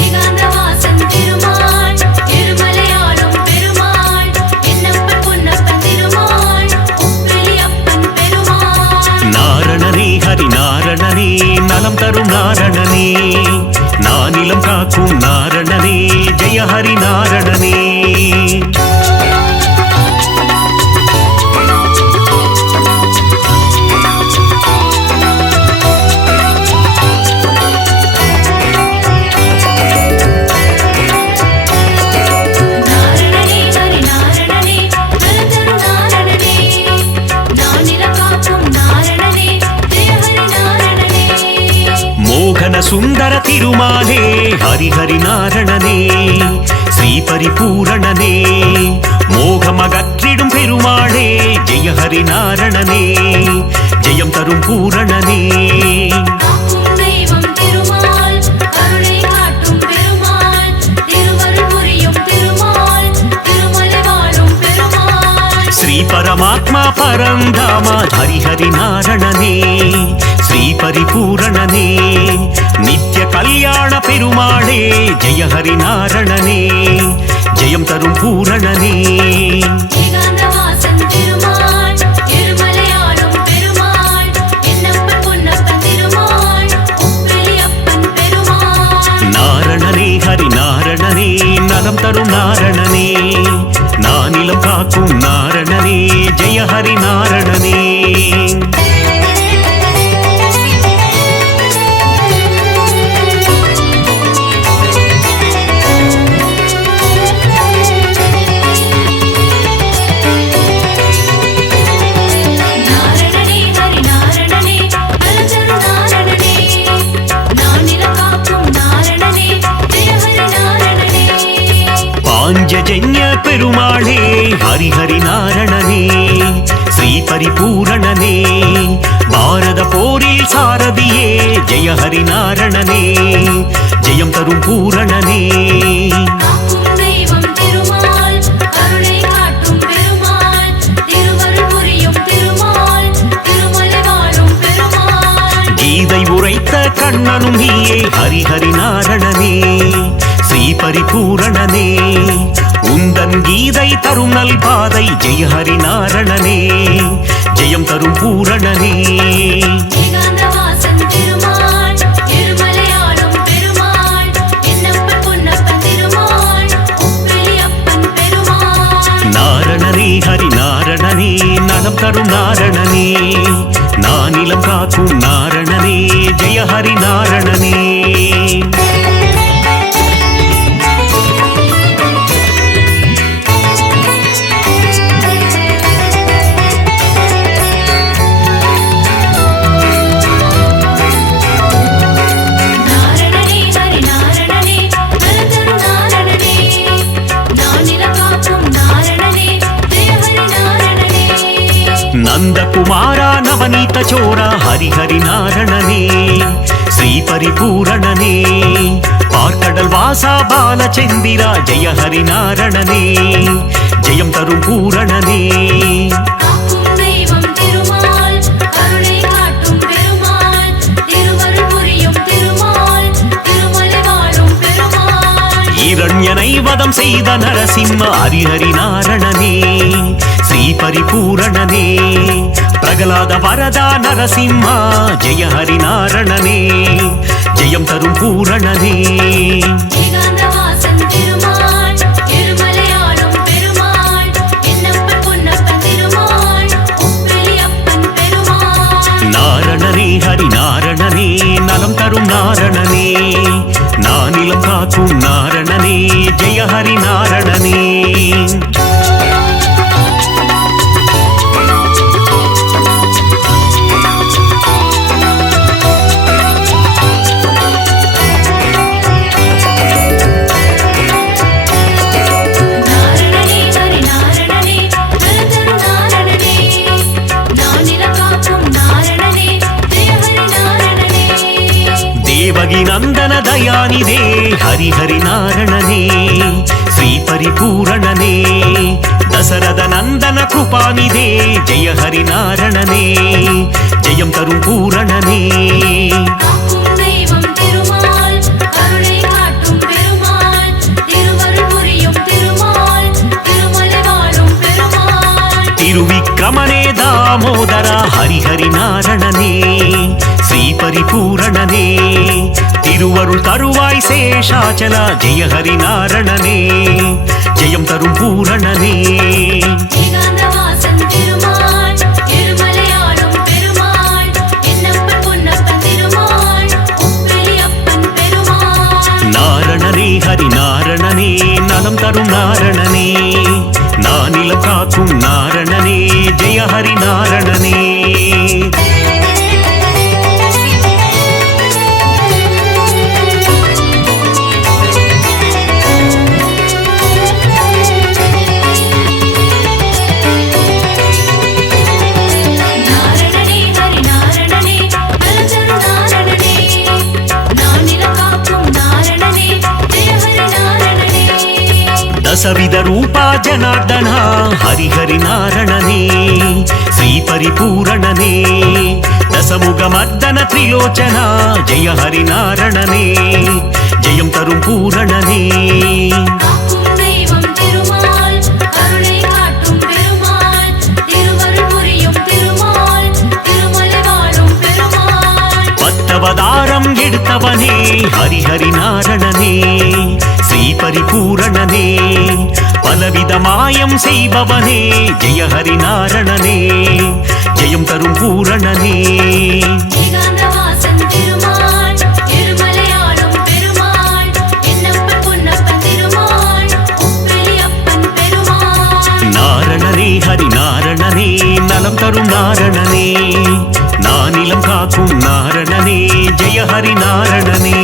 ஏகாந்தவாசன் திருமால் எருமலையாளும் பெருமாள் என்னப்பன் பொன்னப்பன் திருமால் உப்பிலி அப்பன் பெருமாள் நாரணனே ஹரி நாரணனே நலம் தரும் நாரணனே நானிலம் காக்கும் நாரணனே ஜெய ஹரி நாரணனே நாரணனே ஹரி நாரணனே நலந்தரு நாரணனே நானிலம் காக்கும் நாரணனே ஜெய ஹரி நாரணனே மோகன சுந்தர திருமாலே ஹரிஹரி நாரணனே ஸ்ரீ பரிபூரணனே மோகமகற்றிடும் பெருமாளே ஜெய ஹரி நாரணனே ஜெயம் தரும் பூரணனே காக்கும் தெய்வம் திருமால் கருணை காட்டும் பெருமாள் திருவருள் புரியும் திருமால் திருமலை வாழும் பெருமாள் ஸ்ரீ பரமாத்மா பரந்தாமா ஹரிஹரி நாரணனே ஸ்ரீ பரிபூரணனே நித்ய கல்யாண பெருமாளே ஜெய ஹரி நாரணனே ஜெயம் தரும் பூரணனே ஏகாந்தவாசன் திருமால் எருமலையாளும் பெருமாள் என்னப்பன் பொன்னப்பன் திருமால் உப்பிலி அப்பன் பெருமாள் நாரணனே ஹரி நாரணனே நலம் தரும் நாரணனே நானிலம் காக்கும் நாரணனே ஜெய ஹரி நாரணனே நாரணனே ஹரி நாரணனே நலந்தரு நாரணனே நானிலம் காக்கும் நாரணனே ஜெய ஹரி நாரணனே பாஞ்சஜன்ய பெருமாளே ஹரிஹரி நாரணனே ஸ்ரீ பரிபூரணனே பாரத போரில் சாரதியே ஜெய ஹரி நாரணனே ஜெயம் தரும் பூரணனே காக்கும் தெய்வம் திருமால் கருணை காட்டும் பெருமாள் திருவருள் புரியும் திருமால் திருமலை வாழும் பெருமாள் கீதை உரைத்த கண்ணனும் நீயே ஹரிஹரி நாரணனே ஸ்ரீ பரிபூரணனே உந்தன் கீதை தரும் நல் பாதை ஜெய ஹரி நாரணனே ஜெயம் தரும் பூரணனே ஏகாந்தவாசன் திருமால் எருமலையாளும் பெருமாள் என்னப்பன் பொன்னப்பன் திருமால் உப்பிலி அப்பன் பெருமாள் நாரணனே ஹரி நாரணனே நலம் தரும் நாரணனே நானிலம் காக்கும் நாரணனே ஜெய ஹரி நாரணனே ನಂದಕುಮಾರ ನವನೀತ ಚೋರ ಹರಿಹರಿ ನಾರಣನೇ ಶ್ರೀ ಪರಿಪೂರಣನೇ பார்க்கடல் வாசா பாலச்சந்திரா ஜெய ஹரிநாரணனே ஜெயம் தரும் பூரணனே காக்கும் தெய்வம் திருமால் கருணை காட்டும் பெருமாள் திருவருள் புரியும் திருமால் திருமலை வாழும் பெருமாள் இரண்யனை வதம் செய்த நரசிம்ம ஹரிஹரி நாரணனே ஸ்ரீ பரிபூரணனே பிரகலாத வரதா நரசிம்மா ஜெய ஹரிநாரணனே ஜெயம் தரும் பூரணனே ஏகாந்தவாசன் திருமால் இருமலையாளும் பெருமாள் என்னப்பன் பொன்னப்பன் திருமாள் உப்பிலியப்பன் பெருமாள் நாரணனே ஹரி நாரணனே நலம் தரும் நாரணனே நானிலம் காக்கும் நாரணனே ஜெய ஹரி நாரணனே நாரணனே ஹரி நாரணனே நலந்தரு நாரணனே நானிலம் காக்கும் நாரணனே ஜெய ஹரி நாரணனே தேவகி நந்தன தயாநிதே ஹரிஹரி நாரணனே ஸ்ரீ பரிபூரணனே தசரத நந்தன கிருபாநிதே ஜெய ஹரி நாரணனே ஜெயம் தரும் பூரணனே காக்கும் தெய்வம் திருமால் கருணை காட்டும் பெருமாள் திருவருள் புரியும் திருமால் திருமலை வாழும் பெருமாள் திருவிக்கிரமனே தாமோதரா ஹரிஹரி நாரணனே ஸ்ரீ பரிபூரணனே திருவருள் தருவாய் சேஷாச்சலா ஜெய ஹரி நாரணனே ஜெயம் தரும் பூரணனே ஏகாந்தவாசன் திருமால் இருமலையாளும் பெருமாள் என்னப்பன் பொன்னப்பன் திருமாள் உப்பிலியப்பன் பெருமாள் நாரணனே ஹரி நாரணனே நலம் தரும் நாரணனே நானிலம் காக்கும் நாரணனே ஜெய ஹரி நாரணனே நாரணனே ஹரி நாரணனே நலந்தரு நாரணனே நானிலம் காக்கும் நாரணனே ஜெய ஹரி நாரணனே ದಸವಿಧ ರೂಪ ಜನಾರ್ದನ ಹರಿಹರಿ ನಾರಣನೇ ಶ್ರೀ ಪರಿಪೂರಣನೇ ದಸಮುಗ ಮರ್ದನ ತ್ರಿಲೋಚನ ಜಯ ಹರಿ ನಾರಣನೇ ಜಯಂ ತರುಂ பூரணனே காக்கும் தெய்வம் திருமால் கருணை காட்டும் பெருமாள் திருவருள் புரியும் திருமால் திருமலை வாழும் பெருமாள் பத்தவதாரம் எடுத்தவனே ஹரிஹரி நாரணனே ஸ்ரீ பரிபூரணனே பலவித மாயம் செய்பவனே ஜெய ஹரி நாரணனே ஜெயம் தரும் பூரணனே ஏகாந்தவாசன் திருமால் இருமலையாளும் பெருமாள் என்னப்பன் பொன்னப்பன் திருமாள் உப்பிலியப்பன் பெருமாள் நாரணனே ஹரி நாரணனே நலம் தரும் நாரணனே நானிலம் காக்கும் நாரணனே ஜெய ஹரி நாரணனே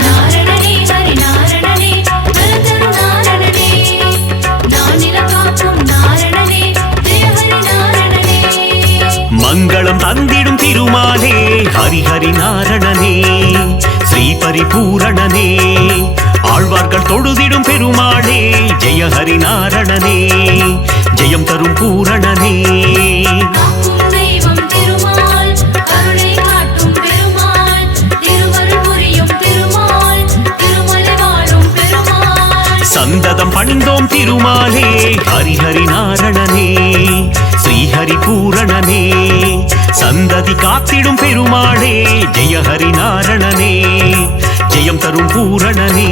நாரணனே ஹரி நாரணனே நலந்தரு நாரணனே நானிலம் காக்கும் நாரணனே ஜெய ஹரி நாரணனே மங்களம் தந்திடும் திருமாலே ஹரிஹரி நாரணனே ஸ்ரீ பரிபூரணனே ஆழ்வார்கள் தொழுதிடும் பெருமாளே ஜெய ஹரி நாரணனே ஜெயம் தரும் பூரணனே காக்கும் தெய்வம் திருமால் கருணை காட்டும் பெருமாள் திருவருள் புரியும் திருமால் திருமலை வாழும் பெருமாள் சந்ததம் பணிந்தோம் திருமாலே ஹரிஹரி நாரணனே ஸ்ரீஹரி பூரணனே சந்ததி காத்திடும் பெருமாளே ஜெய ஹரி நாரணனே ஜெயம் தரும் பூரணனே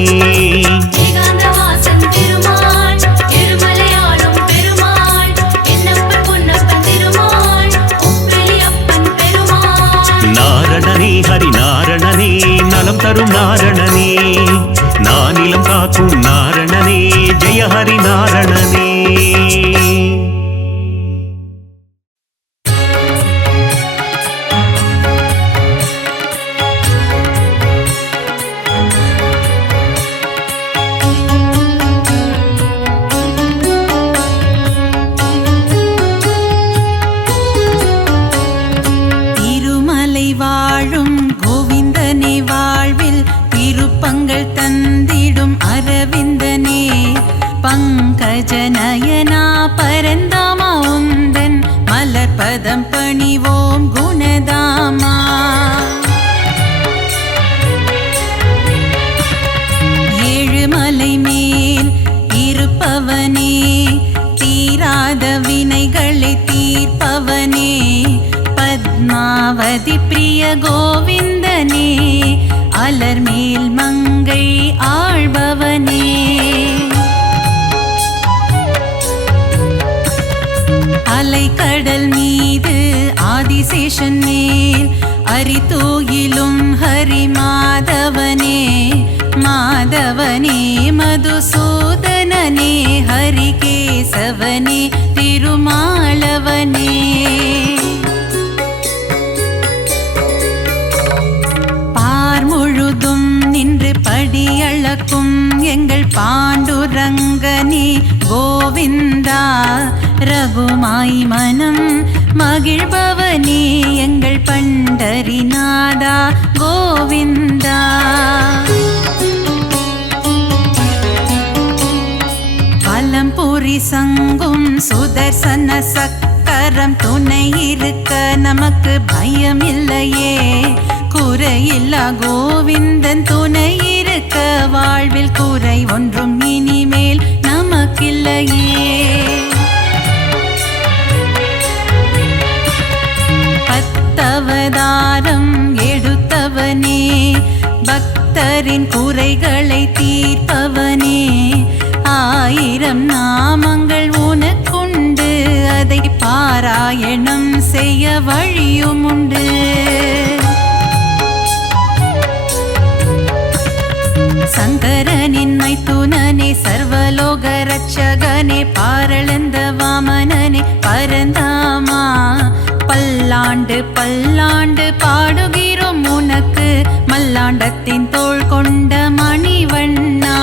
ஏகாந்தவாசன் திருமால் இருமலையாளும் பெருமாள் என்னப்பன் பொன்னப்பன் திருமாள் உப்பிலியப்பன் பெருமாள் நாரணனே ஹரி நாரணனே நலம் தரும் நாரணனே நானிலம் காக்கும் நாரணனே ஜெய ஹரி நாரணனே அதிப்பிரிய கோவிந்தனே அலர்மேல் மங்கை ஆள்பவனே அலைக்கடல் மீது ஆதிசேஷன் மேல் அரிதூயிலும் ஹரி மாதவனே மாதவனே மதுசூதனனே ஹரிகேசவனே திருமாலவனே பார் முழுதும் நின்று படியளக்கும் எங்கள் பாண்டுரங்கனே கோவிந்தா ரகுமாய் மனம் மகிழ்பவனே எங்கள் பண்டரிநாதா கோவிந்தா பலம்புரி சங்கும் சுதர்சன சக்கரம் துணை இருக்க நமக்கு பயமில்லையே குறையில்லா கோவிந்தன் துணை இருக்க வாழ்வில் குறை ஒன்றும் இனிமேல் நமக்கில்லையே பத்தவதாரம் எடுத்தவனே பக்தரின் குறைகளை தீர்ப்பவனே ஆயிரம் நாமங்கள் உனக்குண்டு அதை பாராயணம் செய்ய வழியும் உண்டு சங்கரனின் மைத்துனனே சர்வலோக ரட்சகனே பாரளந்த வாமனனே பரந்தாமா பல்லாண்டு பல்லாண்டு பாடுகிறோம் உனக்கு மல்லாண்டத்தின் தோள் கொண்ட மணிவண்ணா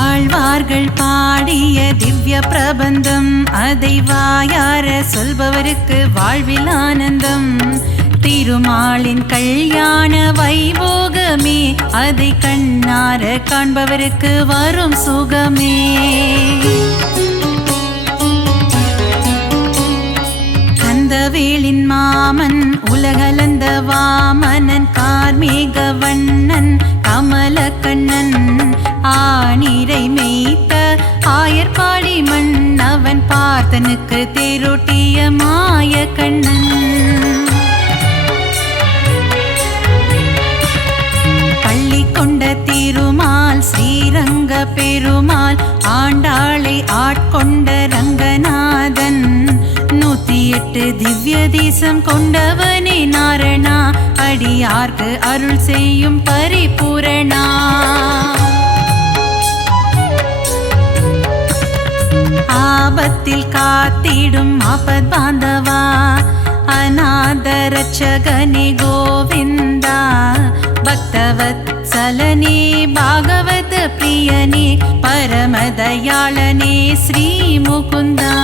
ஆழ்வார்கள் பாடிய திவ்ய பிரபந்தம் அதை வாயார சொல்பவருக்கு வாழ்வில் ஆனந்தம் திருமாலின் கல்யாண வைபோகமே அதை கண்ணார காண்பவருக்கு வரும் சுகமே கந்தவேலின் மாமன் உலகளந்த வாமனன் கார்மேக வண்ணன் கமல கண்ணன் ஆணிரை மேய்த்த ஆயர்பாடி மன்னவன் பார்த்தனுக்கு தேரோட்டிய மாய கண்ணன் பள்ளி கொண்ட திருமால் ஸ்ரீரங்க பெருமாள் ஆண்டாளை ஆட்கொண்ட ரங்கநாதன் 108 திவ்ய தேசம் கொண்டவனே நாரணா அடியார்க்கு அருள் செய்யும் பரிபூரணா ஆபத்தில் காத்திடும் ஆபத் பாந்தவா அநாத ரட்சகனே கோவிந்தா பக்தவத்சலனே பாகவத பிரியனே பரமதயாளனே ஸ்ரீ முகுந்தா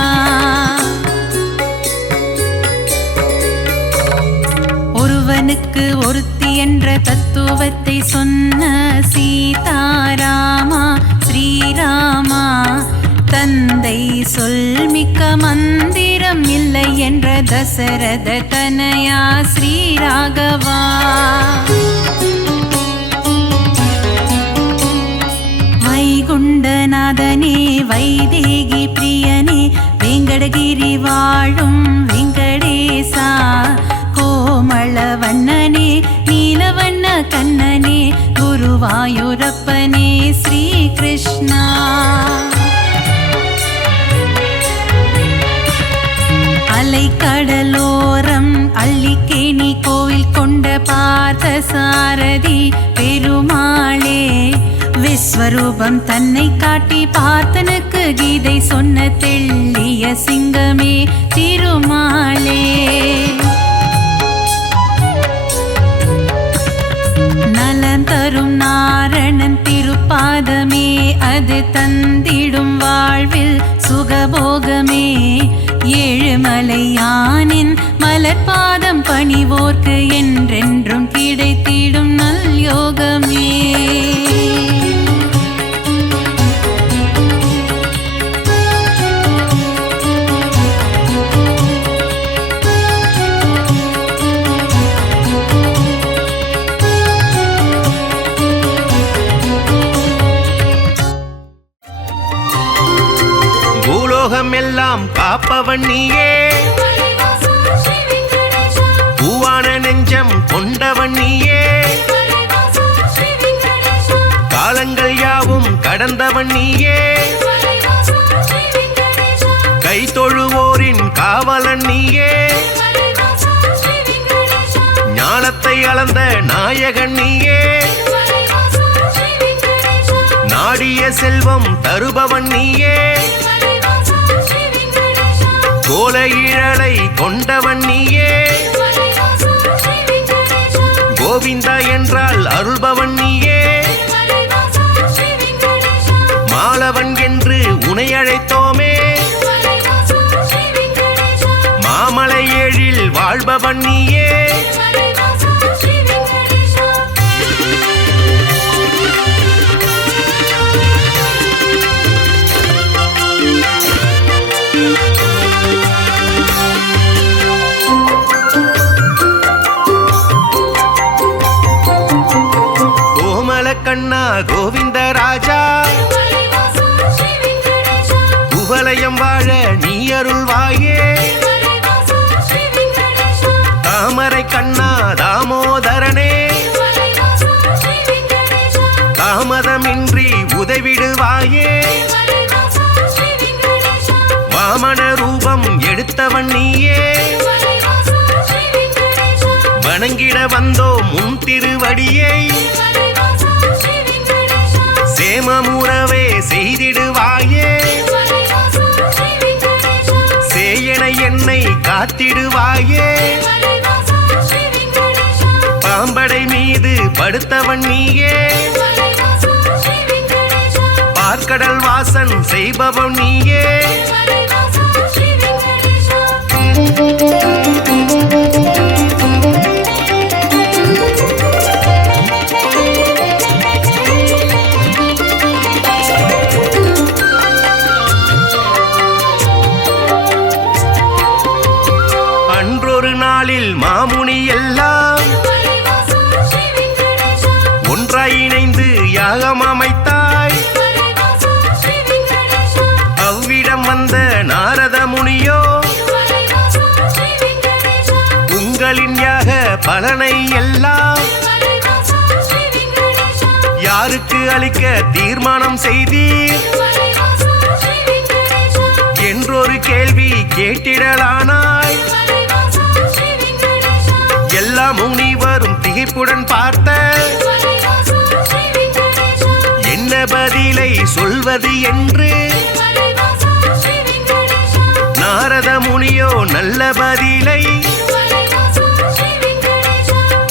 ஒருவனுக்கு ஒருத்தி என்ற தத்துவத்தை சொன்ன சீதாராமா ஸ்ரீராமா தந்தை சொல்மிக்க மந்திரம் இல்லை என்ற தசரத தனயா ஸ்ரீராகவா வைகுண்டநாதனே வைதேகி பிரியனே வெங்கடகிரி வாழும் வெங்கடேசா கோமளவண்ணனே நீலவண்ண கண்ணனே குருவாயூரப்பனே ஸ்ரீ கிருஷ்ணா அலைக்கடலோரம் அள்ளிக்கேணி கோவில் கொண்ட பார்த்த சாரதி பெருமாளே விஸ்வரூபம் தன்னை காட்டி பார்த்தனுக்கு கீதை சொன்ன தெள்ளிய சிங்கமே திருமாளே நலம் தரும் நாரணன் திருப்பாதமே அது தந்திடும் வாழ்வில் சுகபோகமே ஏழுமலையானின் மலர்பாதம் பணிவோர்க்கு என்றென்றும் கிடைத்திடும் நல் யோகமே பூலோகம் எல்லாம் காப்ப காப்பவன் நீயே பூவான நெஞ்சம் கொண்டவன் நீயே காலங்கள் யாவும் கடந்தவன் நீயே கை தொழுவோரின் காவலன் நீயே ஞானத்தை அளந்த நாயகன் நீயே நாடிய செல்வம் தருபவன் நீயே கோல இழலை கொண்டவன் நீயே கோவிந்தா என்றால் அருள்பவன் நீயே மாலவன் என்று உனை அழைத்தோமே மாமலை ஏழில் வாழ்பவன் நீயே கண்ணா கோவிந்த ராஜா குவலயம் வாழ நீ அருள்வாயே தாமரை கண்ணா தாமோதரனே தாமதமின்றி உதவிடுவாயே வாமன ரூபம் எடுத்தவன் நீயே வணங்கிட வந்தோம் முன் திருவடியை சேமமுறவே செய்திடுவாயே சேயனை என்னை காத்திடுவாயே பாம்படை மீது படுத்தவன் நீயே பார்க்கடல் வாசன் செய்பவன் நீயே மாமுனி எல்லாம் ஒன்றாய் இணைந்து யாகம் அமைத்தாய் அவ்விடம் வந்த நாரத முனியோ உங்களின் யாக பலனை எல்லாம் யாருக்கு அளிக்க தீர்மானம் செய்தீர் என்றொரு கேள்வி கேட்டிடலானாய் எல்லா முனிவரும் திகைப்புடன் பார்த்த என்ன பதிலை சொல்வது என்று நாரத முனியோ நல்ல பதிலை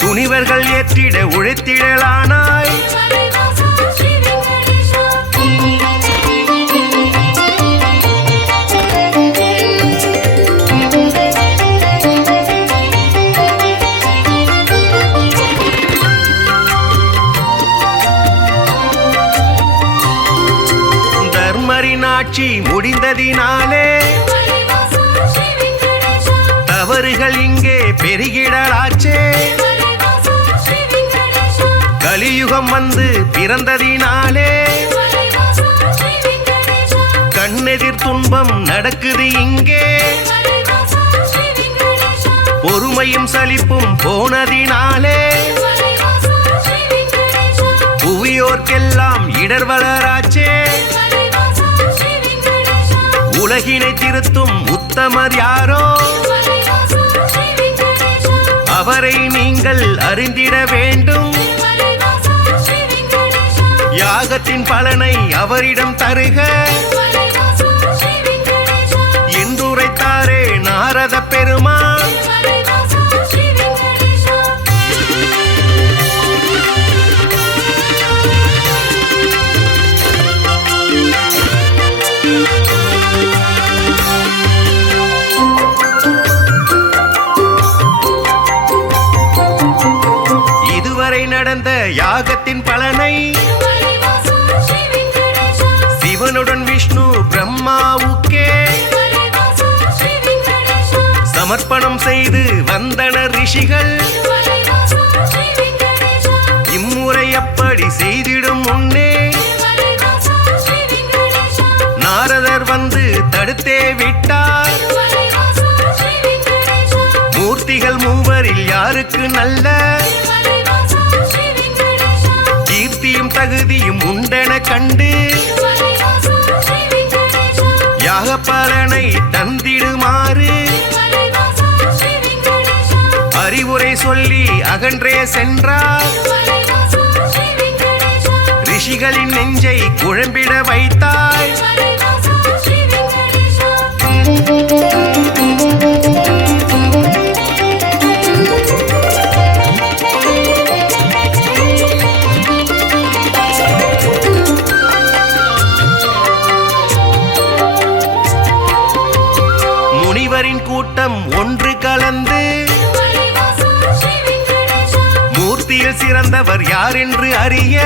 துணிவர்கள் ஏற்றிட உழைத்திடலானாய் ஆட்சி முடிந்ததினாலே தவறுகள் இங்கே பெருகிடலாச்சே கலியுகம் வந்து பிறந்ததினாலே கண்ணெதிர் துன்பம் நடக்குது இங்கே பொறுமையும் சலிப்பும் போனதினாலே புவியோர்க்கெல்லாம் இடர் வளராச்சே உலகினை திருத்தும் உத்தமர் யாரோ அவரை நீங்கள் அறிந்திட வேண்டும் யாகத்தின் பலனை அவரிடம் தருக என்றுரைத்தாரே நாரத பெருமான் நடந்த யாகத்தின் பலனை சிவனுடன் விஷ்ணு பிரம்மாவுக்கே சமர்ப்பணம் செய்து வந்தனர் ரிஷிகள் இம்முறை அப்படி செய்திடும் முன்னே நாரதர் வந்து தடுத்தே விட்டார் மூவரில் யாருக்கு நல்ல கீர்த்தியும் தகுதியும் உண்டென கண்டு யாக பலனை தந்திடுமாறு அறிவுரை சொல்லி அகன்றே சென்றார். ரிஷிகளின் நெஞ்சை குழம்பிட வைத்தாய். முனிவரின் கூட்டம் ஒன்று கலந்து மூர்த்தியில் சிறந்தவர் யார் என்று அறிய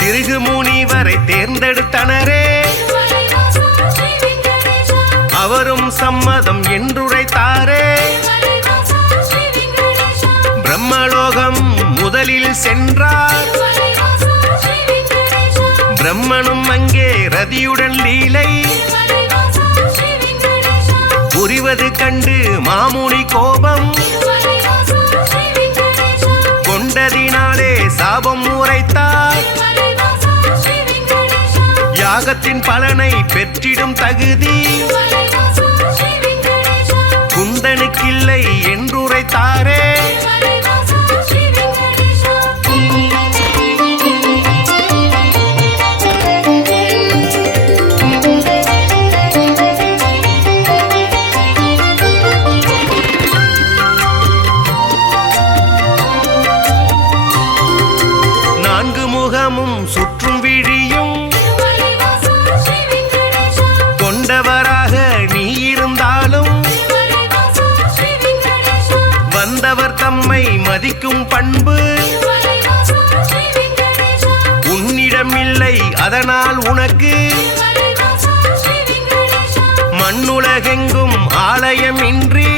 திருகு முனிவரை தேர்ந்தெடுத்தனரே. அவரும் சம்மதம் என்றுரைத்தாரே. பிரம்மலோகம் முதலில் சென்றார். பிரம்மனும் அங்கே ரதியுடன் லீலை புரிவது கண்டு மாமுனி கோபம் கொண்டதினாலே சாபம் உரைத்தார். யாகத்தின் பலனை பெற்றிடும் தகுதி குந்தனுக்கில்லை என்றுரைத்தாரே. நான்கு முகமும் சுற்றும் விழியும் கொண்டவராக நீ இருந்தாலும் வந்தவர் தம்மை மதிக்கும் பண்பு உன்னிடமில்லை. அதனால் உனக்கு மண்ணுலகெங்கும் ஆலயமின்றி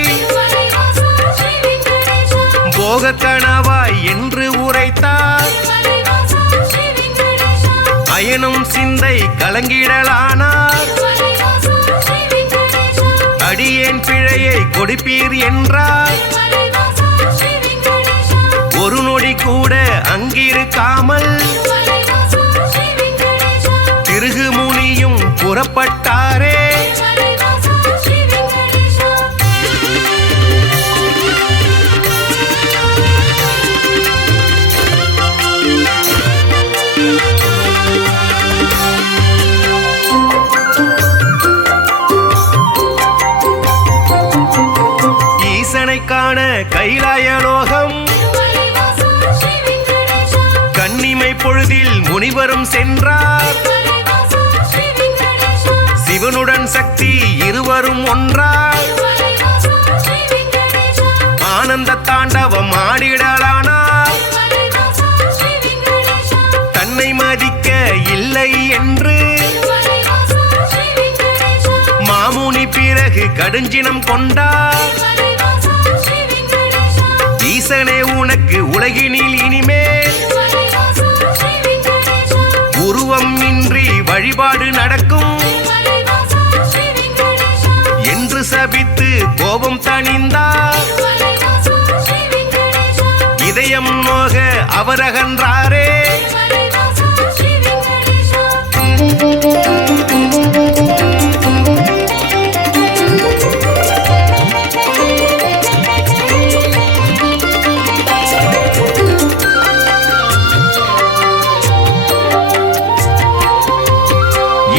போக கணவாய் என்று உரைத்தார். அயனும் சிந்தை கலங்கிடலானார். அடியேன் பிழையை கொடுப்பீர் என்றார். ஒரு நொடி கூட அங்கிருக்காமல் திருகு முனியும் புறப்பட்டாரே. ஈசனை காண கைலாயலோகம் கன்னிமை பொழுதில் முனிவரும் சென்றார். சிவனுடன் சக்தி இருவரும் ஒன்றார். ஆனந்த தாண்டவம் ஆடிடலானார். தன்னை மதிக்க இல்லை என்று மாமுனி பிறகு கடுஞ்சினம் கொண்டார். ஈசனே உனக்கு உலகினில் இனிமேல் உருவம் இன்றி வழிபாடு நடக்கும் என்று சபித்து கோபம் தணிந்தார். இதயம் நோக அவர் அகன்றாரே.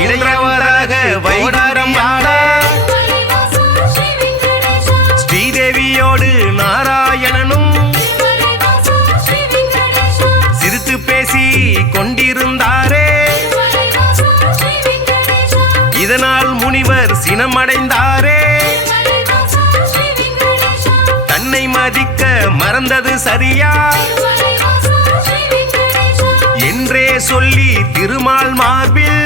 இளையவராக வைடாரம் ஆட ஸ்ரீதேவியோடு நாராயணனும் சிரித்து பேசி கொண்டிருந்தாரே. இதனால் முனிவர் சினமடைந்தாரே. தன்னை மதிக்க மறந்தது சரியா என்றே சொல்லி திருமால் மார்பில்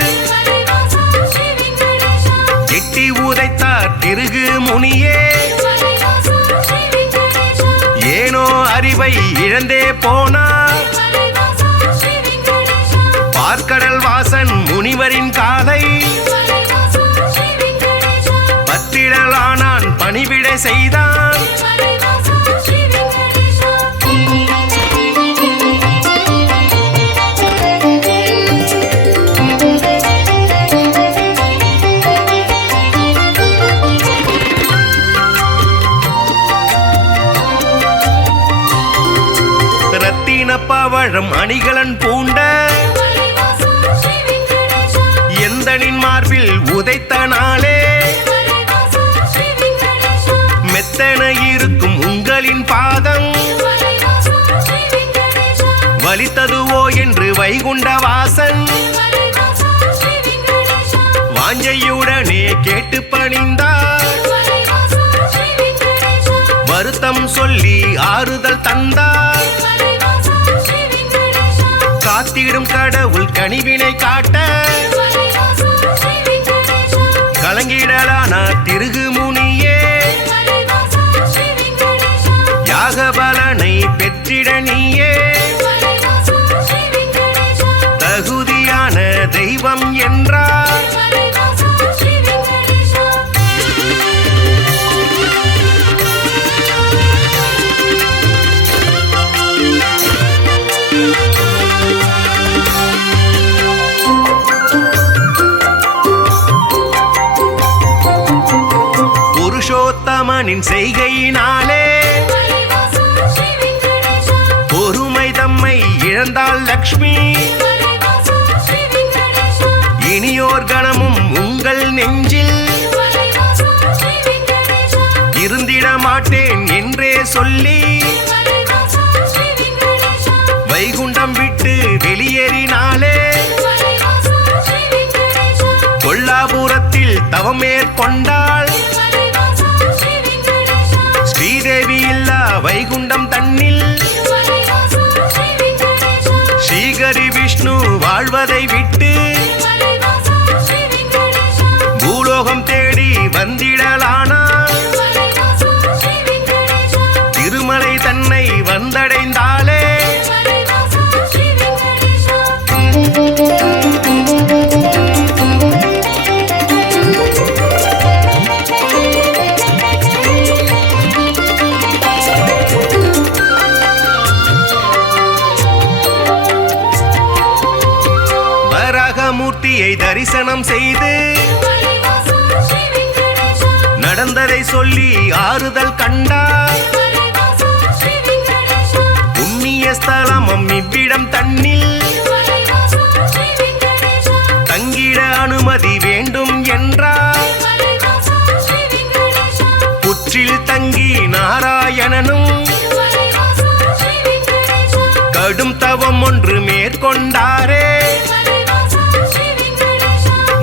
எட்டி உதைத்தார் திருகு முனியே. ஏனோ அறிவை இழந்தே போனார். பார்க்கடல் வாசன் முனிவரின் காலை பத்திடலானான் பணிவிட பூஜை செய்தான். ரத்தின பவழம் அணிகலன் பூண்ட எந்தனின் மார்பில் உதைத்த நாளே மெத்தன இருக்கும் உங்களின் பாதம் வலித்ததுவோ என்று வைகுண்ட வாசன் வாஞ்சையுடனே கேட்டு பணிந்தார். வருத்தம் சொல்லி ஆறுதல் தந்தார். காத்திடும் கடவுள் கனிவினை காட்ட கலங்கிடலானா திருகு முனியே யாக பலனை பெற்றிட நீயே தகுதியான தெய்வம் என்றார். புருஷோத்தமனின் செய்கையினாலே பொறுமை தம்மை இழந்தாள் லக்ஷ்மி. இனியோர் கணமும் உங்கள் நெஞ்சில் இருந்திட மாட்டேன் என்றே சொல்லி வைகுண்டம் விட்டு வெளியேறினாலே கொல்லாபுரத்தில் தவம் மேற்கொண்டாள். ஸ்ரீதேவி இல்லா வைகுண்டம் தன்னில் ஸ்ரீகரி விஷ்ணு வாழ்வதை விட்டு பூலோகம் தேடி வந்திடலானாள். திருமலை தன்னை வந்தடைந்தாளே மூர்த்தியை தரிசனம் செய்து நடந்ததை சொல்லி ஆறுதல் கண்டார். புண்ணிய ஸ்தலமும் இவ்விடம் தன்னில் தங்கிட அனுமதி வேண்டும் என்றார். புற்றில் தங்கி நாராயணனும் கடும் தவம் ஒன்று மேற்கொண்டாரே.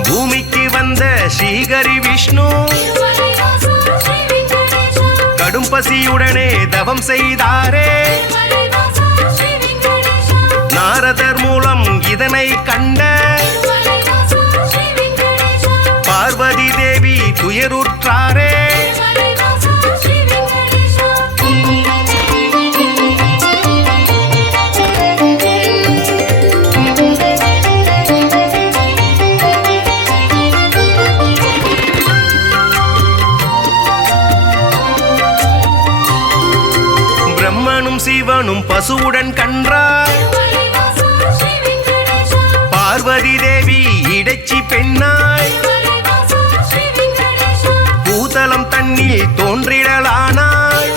பூமிக்கு வந்த ஸ்ரீகரி விஷ்ணு கடும் பசியுடனே தவம் செய்தாரே. நாரதர் மூலம் இதனை கண்ட பார்வதி தேவி துயருற்றாரே. சிவனும் பசுவுடன் கன்றார். பார்வதி தேவி இடைச்சி பெண்ணாய் பூதலம் தன்னில் தோன்றிடலானாய்.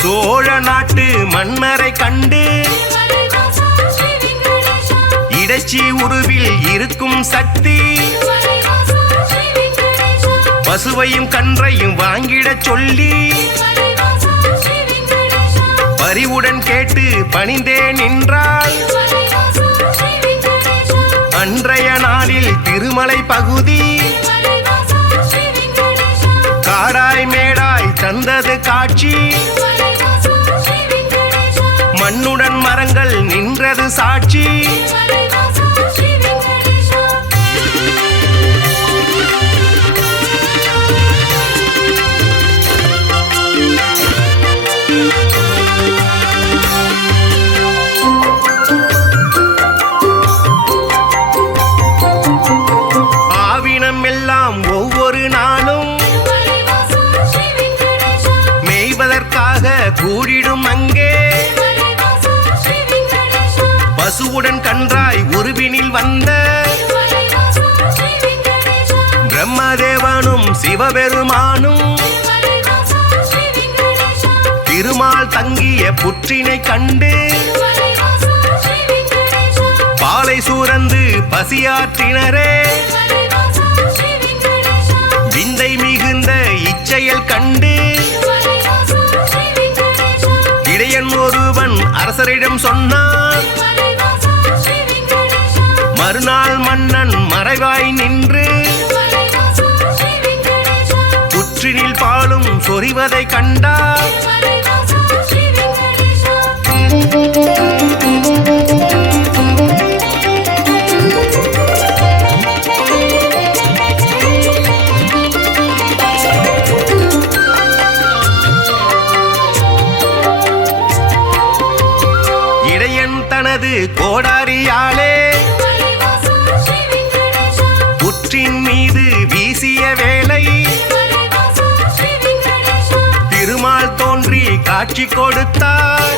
சோழ நாட்டு மன்னரை கண்டு இடைச்சி உருவில் இருக்கும் சக்தி பசுவையும் கன்றையும் வாங்கிடச் சொல்லி பரிவுடன் கேட்டு பணிந்தே நின்றாள். அன்றைய நாளில் திருமலை பகுதி காடாய் மேடாய் தந்தது காட்சி. மண்ணுடன் மரங்கள் நின்றது சாட்சி. ஆவினம் எல்லாம் ஒவ்வொரு நாளும் கூடிடும் அங்கே பசுவுடன் கன்றாய் உருவினில் வந்த பிரம்மதேவனும் சிவபெருமானும் திருமால் தங்கிய புற்றினை கண்டு பாலை சூரந்து பசியாற்றினரே விந்தை மிகுந்த இச்செயல் கண்டு இடையன் ஒருவன் அரசரிடம் சொன்னான் மறுநாள் மன்னன் மறைவாய் நின்று புற்றினில் பாலும் சொரிவதை கண்டார் இடையன் தனது கோடாரியாலே புற்றின் மீது வீசிய வேளை திருமால் தோன்றி காட்சி கொடுத்தார்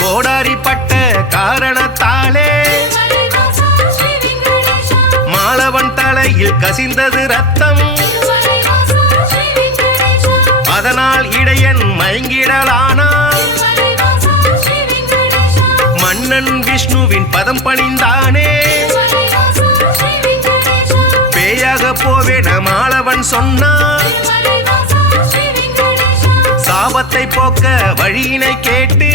கோடாரி பட்ட காரணத்தாலே மாலவன் தலையில் கசிந்தது ரத்தம் அதனால் இடையன் மயங்கிடலானான் மன்னன் விஷ்ணுவின் பதம் பணிந்தானே பேயாக போவேன மாலவன் சொன்னான் சாபத்தை போக்க வழியினை கேட்டு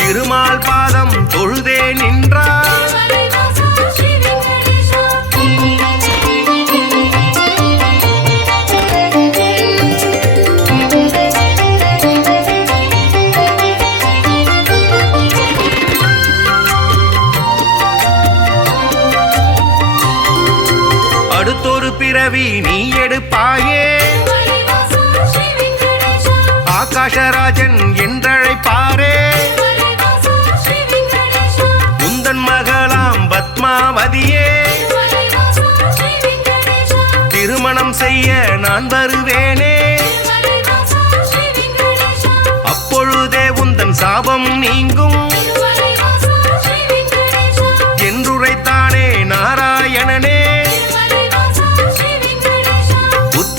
திருமால் பாதம் தொழுதே நின்றார் அடுத்தொரு பிறவி நீ எடுப்பாயே ஆகாஷராஜன் என்றழைப்பாரே உந்தன் மகளாம் பத்மாவதியே திருமணம் செய்ய நான் வருவேனே அப்பொழுதே உந்தன் சாபம் நீங்கும் என்றுரைத்தானே நாராயணனே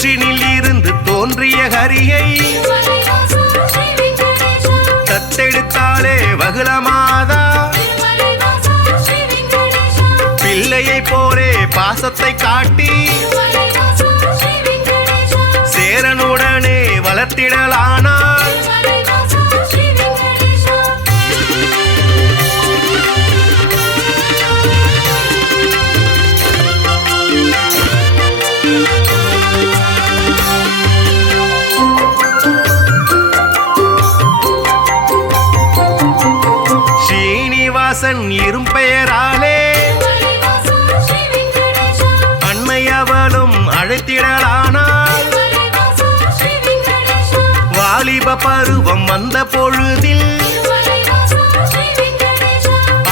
புற்றினில் இருந்து தோன்றிய ஹரியை தத்தெடுத்தாலே வகுளமாதா பிள்ளையை போலே பாசத்தை காட்டி சேரனுடனே வளர்த்திடலானாள் ஸ்ரீனிவாசன் இரும்பெயராலே அன்னை அவளும் அழைத்திடலானாள் வாலிப பருவம் வந்த பொழுதில்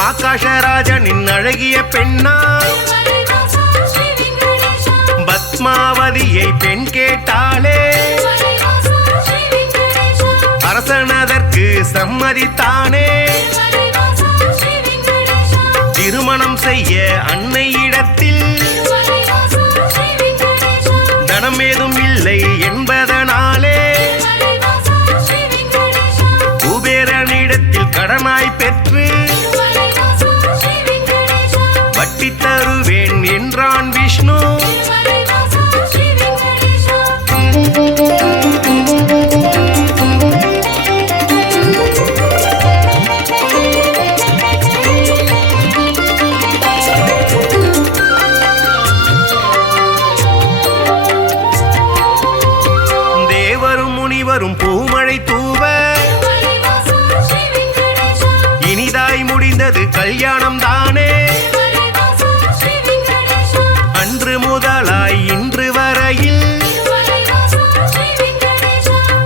ஆகாஷராஜனின் அழகிய பெண்ணா பத்மாவதியை பெண் கேட்டாலே அரசனதற்கு சம்மதித்தானே திருமணம் செய்ய அன்னையிடத்தில் தனம் ஏதும் இல்லை என்பதனாலே குபேரனிடத்தில் கடனாய் பெற்று வட்டி தருவேன் என்றான் விஷ்ணு வரும் பூமழை தூவ இனிதாய் முடிந்தது கல்யாணம் தானே அன்று முதலாய் இன்று வரையில்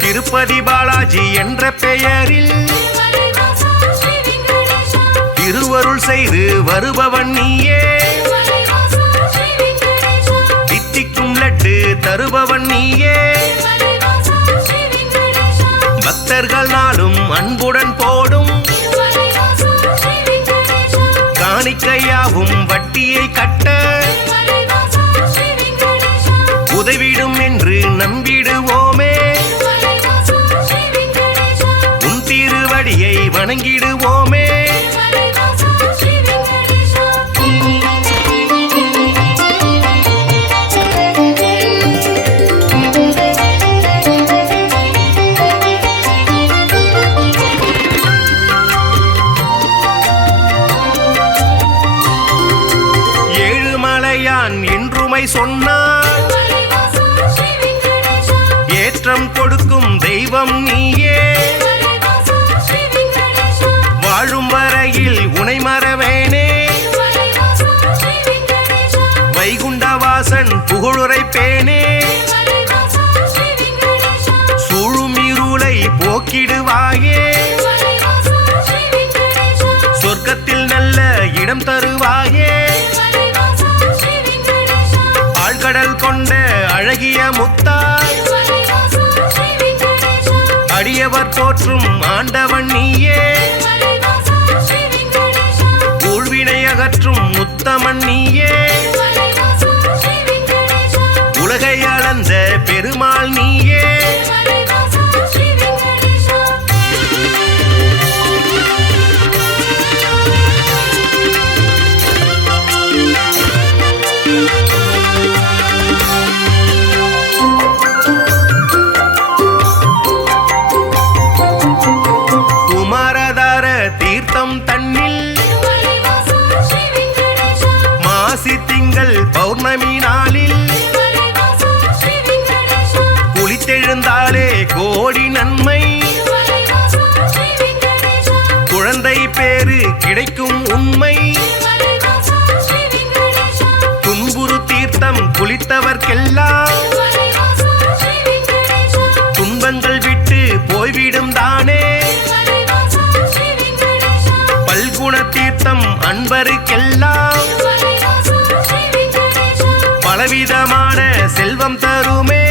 திருப்பதி பாலாஜி என்ற பெயரில் திருவருள் செய்து வருபவன் நீயே தித்திக்கும் லட்டு தருபவன் நீயே பக்தர்கள் நாளும் அன்புடன் போடும் காணிக்கையாகும் வட்டியை கட்ட உதவிடும் என்று நம்பிடுவோமே உன் திருவடியை வணங்கிடுவோமே ஏழுமலையான் என்றுமை சொன்னார் ஏற்றம் கொடுக்கும் தெய்வம் நீயே வாழும் வரையில் உனை மறவேனே வைகுண்டவாசன் புகழுரைப்பேனே சூழும் இருளை போக்கிடுவாயே சொர்க்கத்தில் நல்ல இடம் தருவாயே ஆழ்கடல் கொண்ட அழகிய முத்தாய் அடியவர் போற்றும் ஆண்டவன் நீயே ஊழ்வினை அகற்றும் முத்தமன் நீயே உலகை அளந்த பெருமாள் நீயே குமாரதார தீர்த்தம் தன்னில் மாசி திங்கள் பௌர்ணமி நாளில் குளித்தெழுந்தாலே கோடி நன்மை குழந்தை பேரு கிடைக்கும் உண்மை துன்புறு தீர்த்தம் குளித்தவர்க்கெல்லாம் துன்பங்கள் விட்டு போய்விடும் தானே பல்குண தீர்த்தம் அன்பருக்கெல்லாம் பலவிதமான செல்வம் தருமே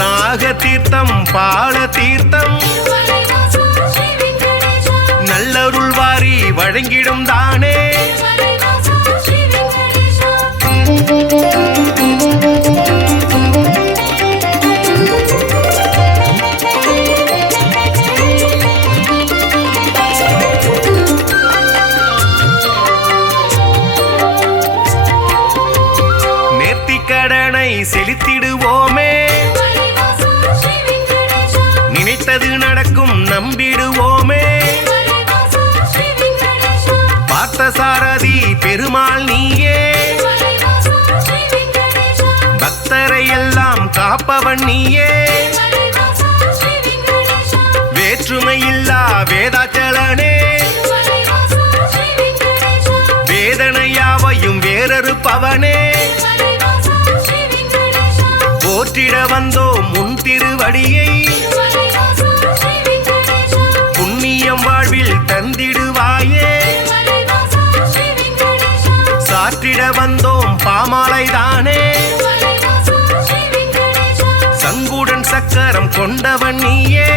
நாக தீர்த்தம் பால தீர்த்தம் நல்லருள் வாரி வழங்கிடும் தானே நேர்த்திக்கடனை செலுத்திடுவோமே நினைத்தது நடக்கும் நம்பிடுவோமே பார்த்தசாரதி பெருமாள் நீயே பக்தரை எல்லாம் காப்பவன் நீயே வேற்றுமையில்லா வேதாச்சலனே வேதனையாவையும் வேறறுப்பவனே போற்றிட வந்தோம் முன் திருவடியை புண்ணியம் வாழ்வில் தந்திடுவாயே சாற்றிட வந்தோம் பாமாலைதானே சங்குடன் சக்கரம் கொண்டவன் நீயே